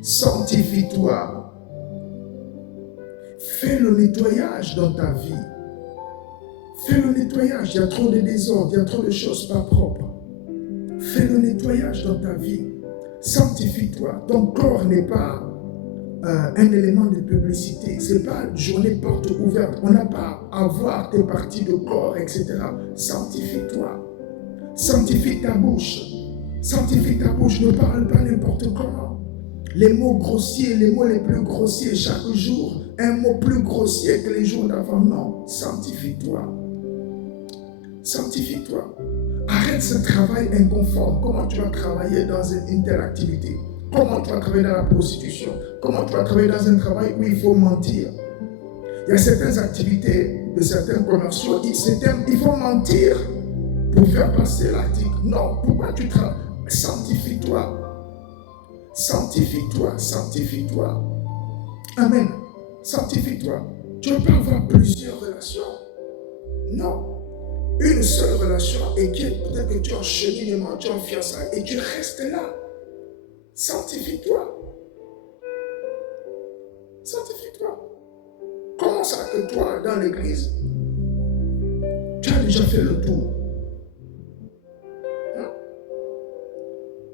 Sanctifie-toi. Fais le nettoyage dans ta vie. Fais le nettoyage. Il y a trop de désordre, il y a trop de choses pas propres. Fais le nettoyage dans ta vie. Sanctifie-toi. Ton corps n'est pas un élément de publicité. Ce n'est pas une journée porte ouverte. On n'a pas à voir tes parties de corps, etc. Sanctifie-toi. Sanctifie ta bouche. Sanctifie ta bouche. Ne parle pas n'importe comment. Les mots grossiers, les mots les plus grossiers chaque jour. Un mot plus grossier que les jours d'avant. Non. Sanctifie-toi. Sanctifie-toi. Arrête ce travail inconforme. Comment tu vas travailler dans une telle activité? Comment tu vas travailler dans la prostitution? Comment tu vas travailler dans un travail où il faut mentir? Il y a certaines activités de certains commerciaux, il faut mentir pour faire passer l'article. Non, pourquoi tu travailles? Sanctifie-toi. Sanctifie-toi, sanctifie-toi. Amen. Sanctifie-toi. Tu ne peux pas avoir plusieurs relations. Non. Une seule relation et peut-être que tu es en cheminement, tu es en fiançailles et tu restes là. Sanctifie-toi. Sanctifie-toi. Comment ça que toi, dans l'église, tu as déjà fait le tour? Hein?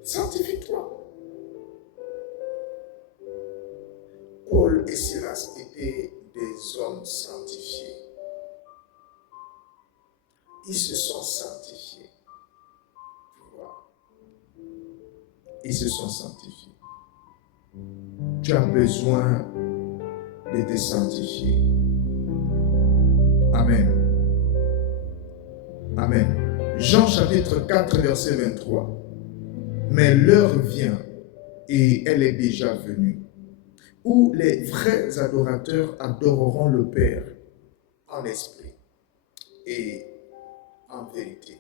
Sanctifie-toi. Paul et Silas étaient des hommes sanctifiés. Ils se sont sanctifiés. Tu vois? Ils se sont sanctifiés. Tu as besoin de te sanctifier. Amen. Amen. Jean chapitre 4, verset 23. Mais l'heure vient, et elle est déjà venue, où les vrais adorateurs adoreront le Père en esprit et en vérité.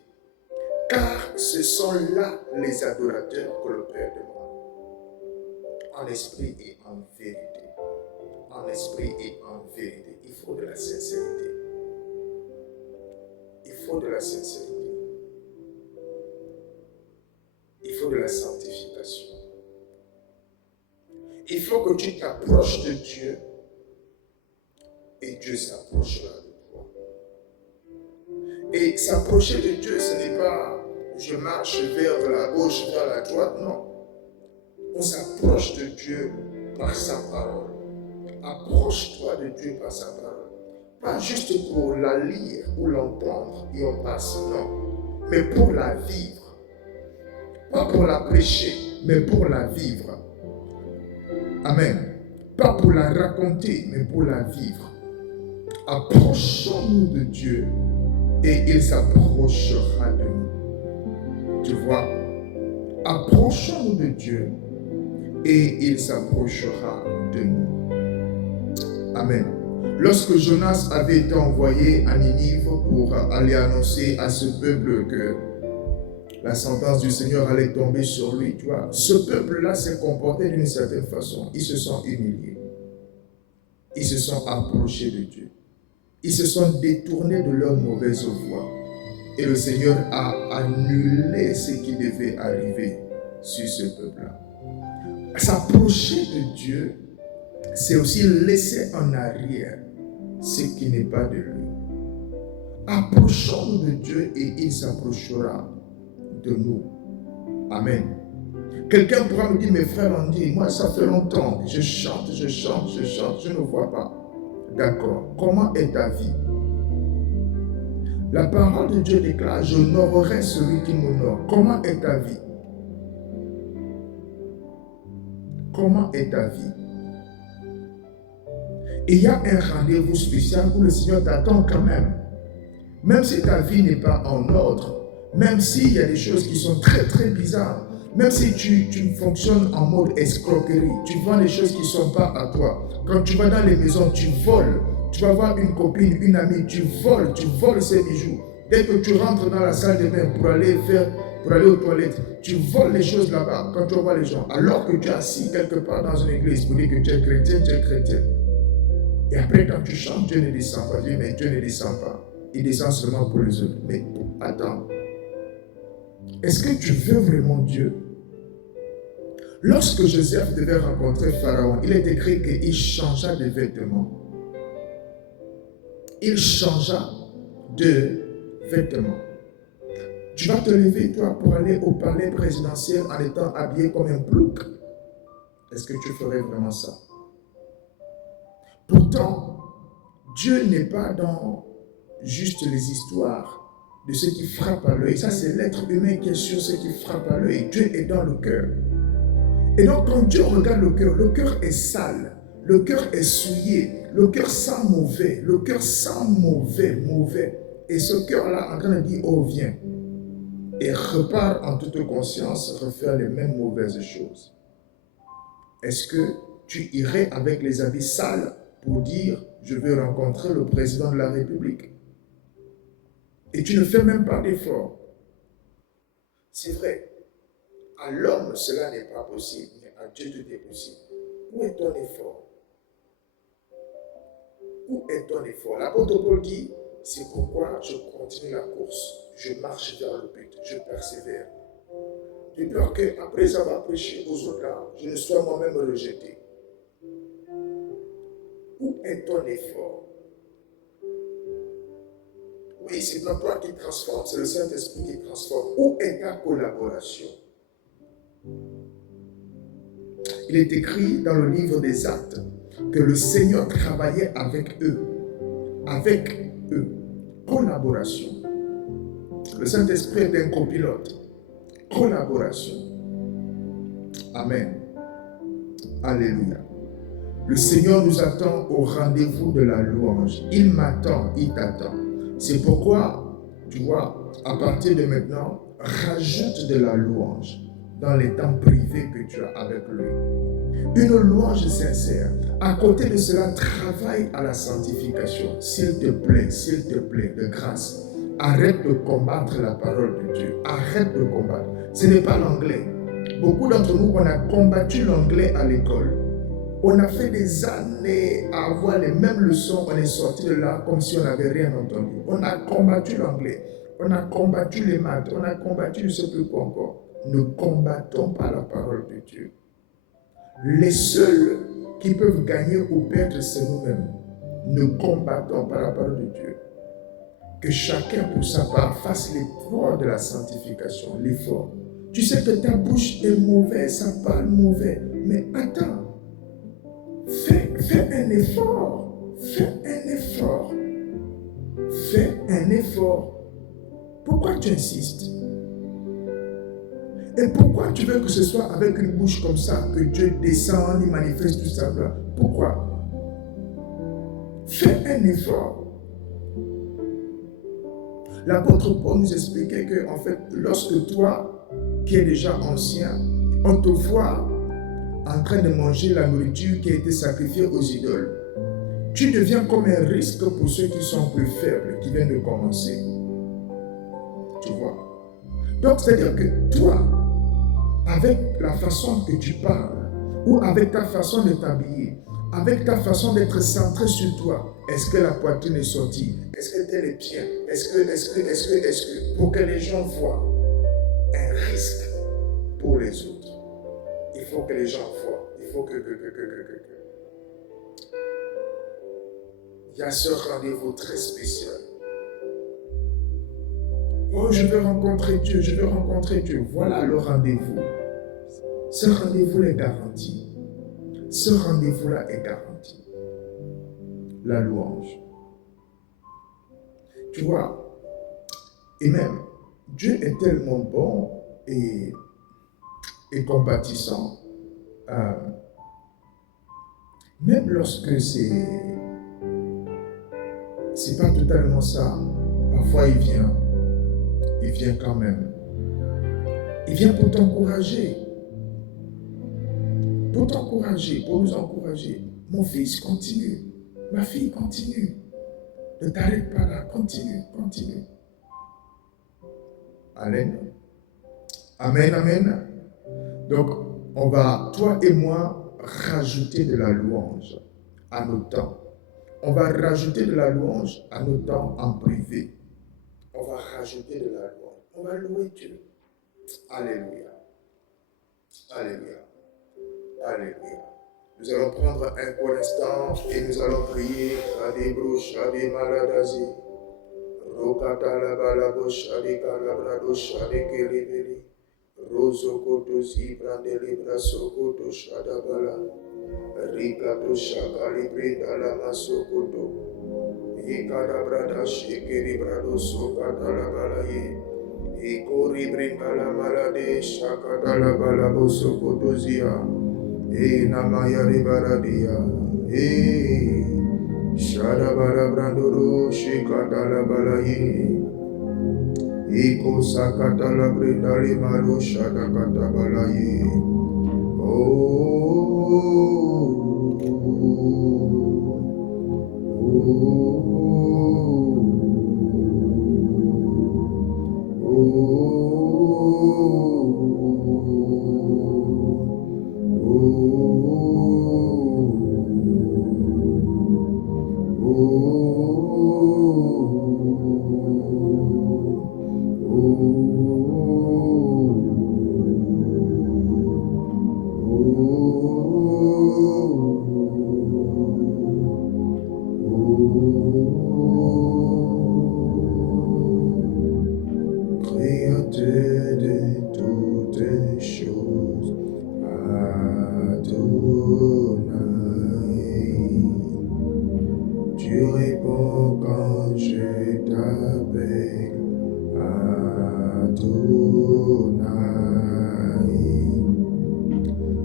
Car ce sont là les adorateurs que le Père demande. En esprit et en vérité. En esprit et en vérité. Il faut de la sincérité. Il faut de la sincérité. Il faut de la sanctification. Il faut que tu t'approches de Dieu et Dieu s'approchera de toi. Et s'approcher de Dieu, ce n'est pas je marche vers la gauche, vers la droite, non. On s'approche de Dieu par sa parole. Approche-toi de Dieu par sa parole. Pas juste pour la lire ou l'entendre et on passe, non. Mais pour la vivre. Pas pour la prêcher, mais pour la vivre. Amen. Pas pour la raconter, mais pour la vivre. Approchons-nous de Dieu et il s'approchera de nous. Tu vois? Approchons-nous de Dieu et il s'approchera de nous. Amen. Lorsque Jonas avait été envoyé à Ninive pour aller annoncer à ce peuple que la sentence du Seigneur allait tomber sur lui, tu vois, ce peuple-là s'est comporté d'une certaine façon. Ils se sont humiliés. Ils se sont approchés de Dieu. Ils se sont détournés de leur mauvaise voie. Et le Seigneur a annulé ce qui devait arriver sur ce peuple-là. S'approcher de Dieu, c'est aussi laisser en arrière ce qui n'est pas de lui. Approchons-nous de Dieu et il s'approchera de nous. Amen. Quelqu'un pourra me dire, mes frères l'ont dit, moi ça fait longtemps, je chante, je ne vois pas. D'accord. Comment est ta vie? La parole de Dieu déclare, j'honorerai celui qui m'honore. Comment est ta vie? Comment est ta vie? Il y a un rendez-vous spécial où le Seigneur t'attend quand même. Même si ta vie n'est pas en ordre, même s'il y a des choses qui sont très très bizarres, même si tu fonctionnes en mode escroquerie, tu vends des choses qui ne sont pas à toi. Quand tu vas dans les maisons, tu voles. Tu vas voir une copine, une amie, tu voles ses bijoux. Dès que tu rentres dans la salle de bain pour aller aux toilettes, tu voles les choses là-bas quand tu vois les gens. Alors que tu es assis quelque part dans une église pour dire que tu es chrétien, tu es chrétien. Et après quand tu chantes, Dieu ne descend pas. Dieu, mais Dieu ne descend pas. Il descend seulement pour les autres. Mais attends. Est-ce que tu veux vraiment Dieu? Lorsque Joseph devait rencontrer Pharaon, il est écrit qu'il changea de vêtements. Il changea de vêtements. Tu vas te lever, toi, pour aller au palais présidentiel en étant habillé comme un plouc. Est-ce que tu ferais vraiment ça? Pourtant, Dieu n'est pas dans juste les histoires de ce qui frappe à l'œil. Ça, c'est l'être humain qui est sur ce qui frappe à l'œil. Dieu est dans le cœur. Et donc, quand Dieu regarde le cœur est sale, le cœur est souillé, le cœur sent mauvais, le cœur sent mauvais. Et ce cœur-là, en train de dire, oh, viens. Et repart en toute conscience, refaire les mêmes mauvaises choses. Est-ce que tu irais avec les habits sales pour dire, je veux rencontrer le président de la République? Et tu ne fais même pas d'effort. C'est vrai. À l'homme, cela n'est pas possible, mais à Dieu, tout est possible. Où est ton effort? Où est ton effort? L'apôtre Paul dit, c'est pourquoi je continue la course, je marche vers le but, je persévère. De peur qu'après avoir prêché aux autres, je ne sois moi-même rejeté. Où est ton effort? Oui, c'est pas toi qui transforme, c'est le Saint-Esprit qui transforme. Où est ta collaboration? Il est écrit dans le livre des Actes que le Seigneur travaillait avec eux. Avec eux. Collaboration. Le Saint-Esprit est un copilote. Collaboration. Amen. Alléluia. Le Seigneur nous attend au rendez-vous de la louange. Il m'attend, il t'attend. C'est pourquoi, tu vois, à partir de maintenant, rajoute de la louange dans les temps privés que tu as avec lui. Une louange sincère. À côté de cela, travaille à la sanctification. S'il te plaît, de grâce. Arrête de combattre la parole de Dieu. Arrête de combattre. Ce n'est pas l'anglais. Beaucoup d'entre nous, on a combattu l'anglais à l'école. On a fait des années à avoir les mêmes leçons. On est sorti de là comme si on n'avait rien entendu. On a combattu l'anglais. On a combattu les maths. On a combattu je ne sais plus quoi encore. Ne combattons pas la parole de Dieu. Les seuls qui peuvent gagner ou perdre, c'est nous-mêmes. Ne combattons pas la parole de Dieu. Que chacun pour sa part fasse l'effort de la sanctification, l'effort. Tu sais que ta bouche est mauvaise, ça parle mauvais. Mais attends. Fais un effort. Fais un effort. Fais un effort. Pourquoi tu insistes? Et pourquoi tu veux que ce soit avec une bouche comme ça que Dieu descend, il manifeste tout ça? Pourquoi? Fais un effort. L'apôtre Paul nous expliquait que, en fait, lorsque toi, qui es déjà ancien, on te voit en train de manger la nourriture qui a été sacrifiée aux idoles. tu deviens comme un risque pour ceux qui sont plus faibles, qui viennent de commencer. Tu vois? Donc, c'est-à-dire que toi, avec la façon que tu parles, ou avec ta façon de t'habiller, avec ta façon d'être centré sur toi, est-ce que la poitrine est sortie? Est-ce que tel est bien? Est-ce que, pour que les gens voient un risque pour les autres, il faut que les gens voient, il faut que. Il y a ce rendez-vous très spécial. Oh, je veux rencontrer Dieu, je veux rencontrer Dieu. Voilà le rendez-vous. Ce rendez-vous est garanti. Ce rendez-vous-là est garanti. La louange. Tu vois, et même, Dieu est tellement bon et compatissant. Même lorsque c'est pas totalement ça, parfois il vient quand même. Il vient pour t'encourager. Pour t'encourager, pour nous encourager. Mon fils, continue. Ma fille, continue. Ne t'arrête pas là, continue. Amen. Amen, amen. Donc, on va, toi et moi, rajouter de la louange à nos temps. On va rajouter de la louange à nos temps en privé. On va rajouter de la louange. On va louer Dieu. Alléluia. Alléluia. Alléluia. Nous allons prendre un court instant et nous allons prier à des brouches, à des maladazi. Rokata la balabosh, à des calabradosh, à des kelibeli. Rosokoto zibrandeli brasokoto shadabala. Rikato shakalibri dalama sokoto. Ikadabrada shikiri brado sokata la balaye. Ikori brimbala malade shakata la balabo sokoto zia. Namaya ribaradia. Shadabara brandoro shikata la balaye. Iko sakata la brindali malu shadakata balaye.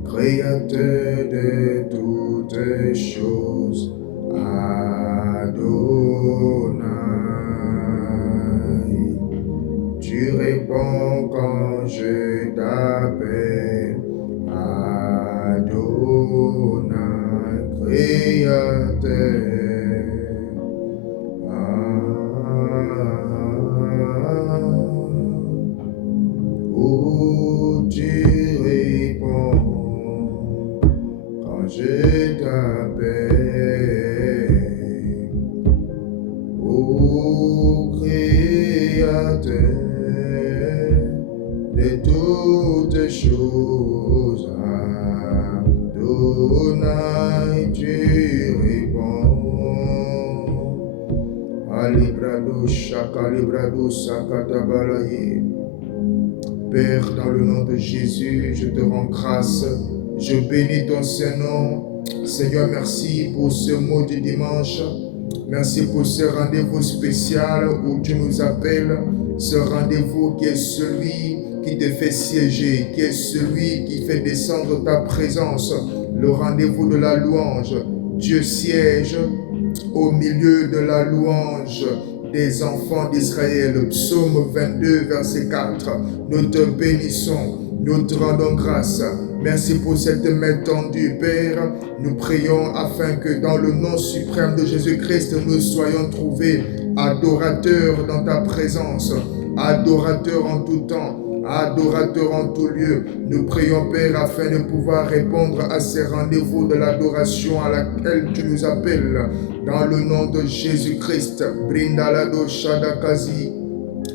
Créateur de toutes choses, Adonai. Tu réponds quand je t'appelle, Adonai, Créateur. Oh, tu réponds quand je t'appelle, ô Créateur de toutes choses, Adonai, tu réponds. Alibrado, Chakalibrado, Sakatabalaye. Père, dans le nom de Jésus, je te rends grâce. Je bénis ton Saint-Nom. Seigneur, merci pour ce mot du dimanche. Merci pour ce rendez-vous spécial où tu nous appelles. Ce rendez-vous qui est celui qui te fait siéger, qui est celui qui fait descendre ta présence. Le rendez-vous de la louange. Dieu siège au milieu de la louange des enfants d'Israël. Psaume 22, verset 4. Nous te bénissons, nous te rendons grâce, Merci pour cette main tendue, Père. Nous prions afin que dans le nom suprême de Jésus-Christ, nous soyons trouvés adorateurs dans ta présence, adorateurs en tout temps, adorateurs en tout lieu. Nous prions, Père, afin de pouvoir répondre à ces rendez-vous de l'adoration à laquelle tu nous appelles. Dans le nom de Jésus-Christ, Brindalado Shadakazi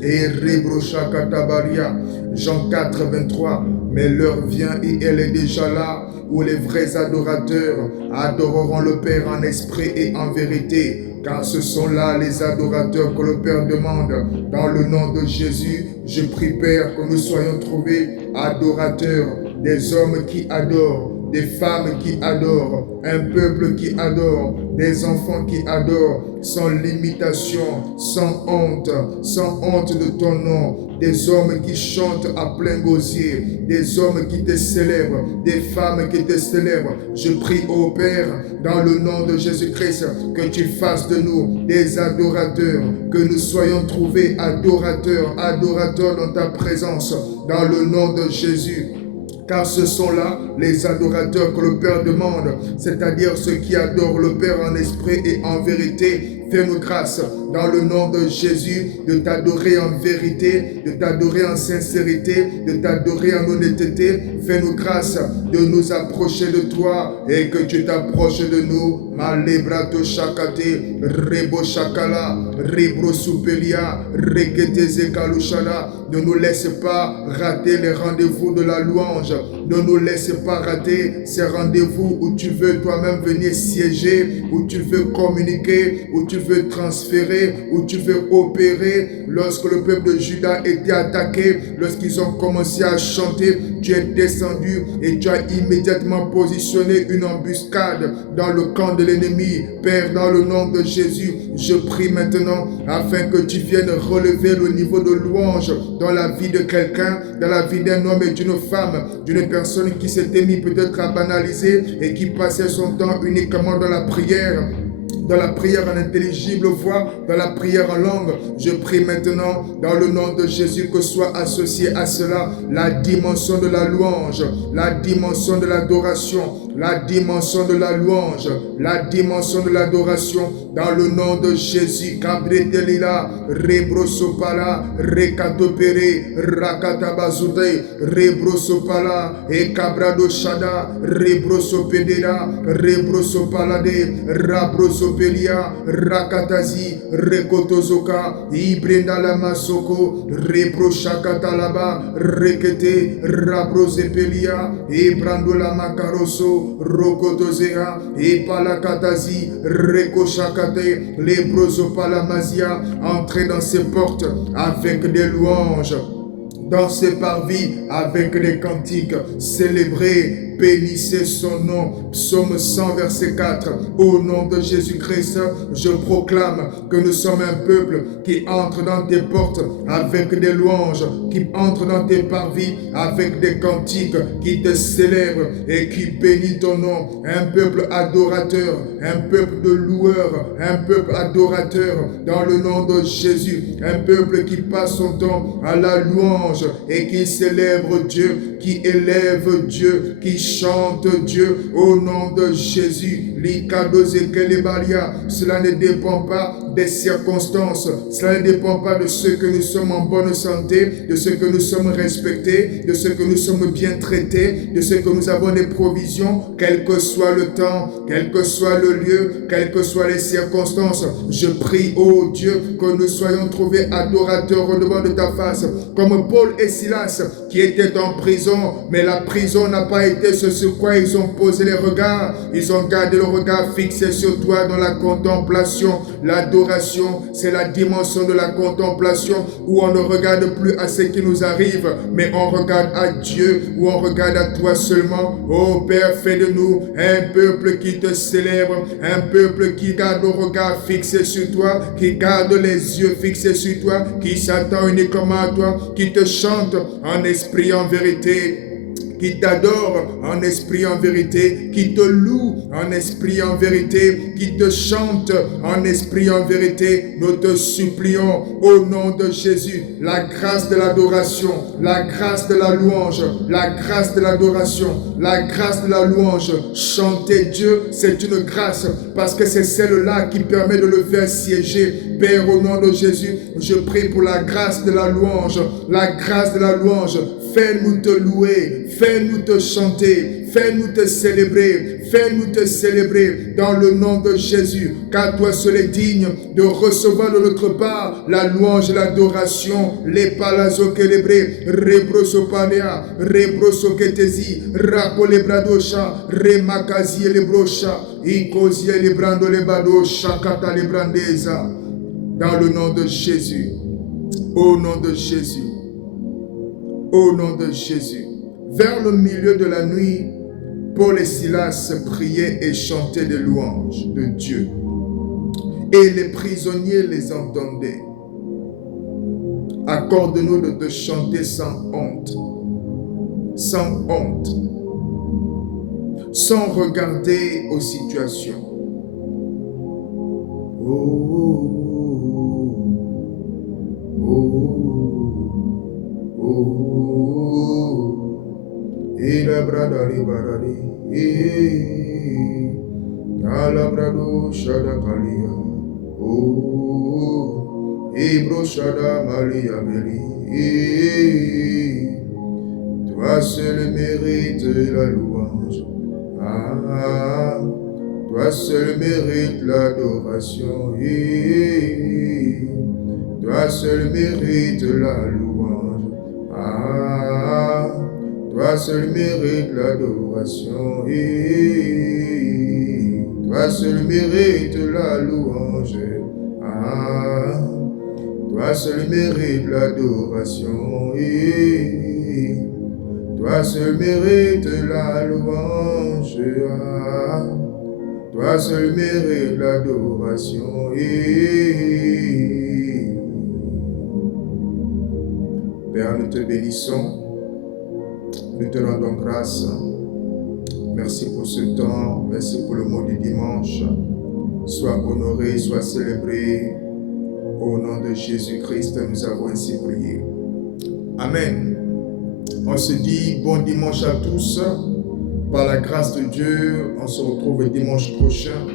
et Rebroshakatabaria. Jean 4, 23. Mais l'heure vient et elle est déjà là, où les vrais adorateurs adoreront le Père en esprit et en vérité. Car ce sont là les adorateurs que le Père demande. Dans le nom de Jésus, je prie, Père, que nous soyons trouvés adorateurs, des hommes qui adorent, des femmes qui adorent, un peuple qui adore, des enfants qui adorent, sans limitation, sans honte de ton nom, des hommes qui chantent à plein gosier, des hommes qui te célèbrent, des femmes qui te célèbrent. Je prie, ô Père, dans le nom de Jésus-Christ, que tu fasses de nous des adorateurs, que nous soyons trouvés adorateurs dans ta présence, dans le nom de Jésus. Car ce sont là les adorateurs que le Père demande, c'est-à-dire ceux qui adorent le Père en esprit et en vérité. Fais-nous grâce, dans le nom de Jésus, de t'adorer en vérité, de t'adorer en sincérité, de t'adorer en honnêteté. Fais-nous grâce de nous approcher de toi et que tu t'approches de nous. Malebrato shakate, rebo shakala, rebro soupelia, rekete zekalushana. Ne nous laisse pas rater les rendez-vous de la louange. Ne nous laisse pas rater ces rendez-vous où tu veux toi-même venir siéger, où tu veux communiquer, où tu veux transférer, où tu veux opérer. Lorsque le peuple de Juda était attaqué, lorsqu'ils ont commencé à chanter, tu es descendu et tu as immédiatement positionné une embuscade dans le camp de l'ennemi. Père, dans le nom de Jésus, je prie maintenant afin que tu viennes relever le niveau de louange dans la vie de quelqu'un, dans la vie d'un homme et d'une femme, d'une personne qui s'était mis peut-être à banaliser et qui passait son temps uniquement dans la prière en intelligible voix, dans la prière en langue. Je prie maintenant, dans le nom de Jésus, que soit associée à cela la dimension de la louange, la dimension de l'adoration, la dimension de la louange, la dimension de l'adoration, dans le nom de Jésus. Kabretelila, Rebrosopala, Rekatopere, Rakatabazude, Rebrosopala, et Cabrado Shada, Rebrosopedera, Rebrosopalade, Rabrosopedera. Rakatazi, Rekotozoka, Ibrenda Lamasoko, Reproshakatalaba, Rekete, Rabrosepelia, Ebrandola Makaroso, Rokotozea, Epalakatazi, Rekoshakate, Lebrosopalamasia. Entrez dans ces portes avec des louanges, dans ces parvis avec des cantiques, célébrez. Bénissez son nom. Psaume 100, verset 4. Au nom de Jésus-Christ, je proclame que nous sommes un peuple qui entre dans tes portes avec des louanges, qui entre dans tes parvis avec des cantiques, qui te célèbrent et qui bénit ton nom. Un peuple adorateur, un peuple de loueurs, un peuple adorateur dans le nom de Jésus. Un peuple qui passe son temps à la louange et qui célèbre Dieu, qui élève Dieu, qui chante Dieu au nom de Jésus. Cela ne dépend pas des circonstances, cela ne dépend pas de ce que nous sommes en bonne santé, de ce que nous sommes respectés, de ce que nous sommes bien traités, de ce que nous avons des provisions, quel que soit le temps, quel que soit le lieu, quelles que soient les circonstances. Je prie, ô Dieu, que nous soyons trouvés adorateurs au devant de ta face, comme Paul et Silas qui étaient en prison, mais la prison n'a pas été ce sur quoi ils ont posé les regards. Ils ont gardé le regard fixé sur toi dans la contemplation. L'adoration, c'est la dimension de la contemplation où on ne regarde plus à ce qui nous arrive, mais on regarde à Dieu, où on regarde à toi seulement. Oh Père, fais de nous un peuple qui te célèbre, un peuple qui garde le regard fixé sur toi, qui garde les yeux fixés sur toi, qui s'attend uniquement à toi, qui te chante en esprit, en vérité, qui t'adore en esprit en vérité, qui te loue en esprit en vérité, qui te chante en esprit en vérité. Nous te supplions au nom de Jésus, la grâce de l'adoration, la grâce de la louange, la grâce de l'adoration, la grâce de la louange. Chanter Dieu, c'est une grâce parce que c'est celle-là qui permet de le faire siéger. Père, au nom de Jésus, je prie pour la grâce de la louange, la grâce de la louange. Fais-nous te louer, fais-nous te chanter, fais-nous te célébrer, fais-nous te célébrer dans le nom de Jésus, car toi seul est digne de recevoir de notre part la louange et l'adoration. Les palazo célébrés, rebrosopalea, rebrosoketesi, rakolebradosha, remakazi elebrocha, ikozi elebrando lebadosha, kata lebrandeza. Dans le nom de Jésus, au nom de Jésus. Au nom de Jésus. Vers le milieu de la nuit, Paul et Silas priaient et chantaient des louanges de Dieu. Et les prisonniers les entendaient. Accorde-nous de te chanter sans honte. Sans honte. Sans regarder aux situations. Oh, oh, oh, oh. Ilabrada libaradi, alabrado shada kalia, oh, ibro shada malia beli. Toi seul mérite la louange, ah, toi seul mérite l'adoration, toi seul mérite la louange, ah. Toi seul mérite l'adoration, toi seul mérite la louange, ah, toi seul mérite l'adoration, toi seul mérite la louange, ah, toi seul mérite l'adoration. Père, nous te bénissons. Nous te rendons grâce. Merci pour ce temps. Merci pour le mot du dimanche. Sois honoré, sois célébré. Au nom de Jésus-Christ, nous avons ainsi prié. Amen. On se dit bon dimanche à tous. Par la grâce de Dieu, on se retrouve le dimanche prochain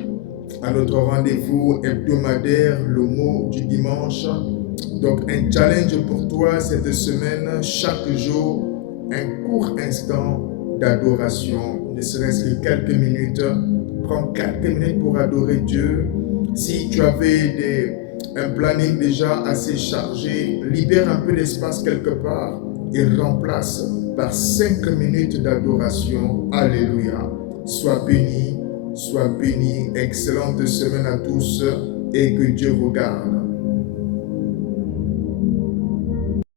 à notre rendez-vous hebdomadaire, le mot du dimanche. Donc un challenge pour toi cette semaine, chaque jour, un court instant d'adoration, ne serait-ce que quelques minutes. Prends quelques minutes pour adorer Dieu. Si tu avais un planning déjà assez chargé, libère un peu d'espace quelque part et remplace par 5 minutes d'adoration. Alléluia. Sois béni, sois béni. Excellente semaine à tous et que Dieu vous garde.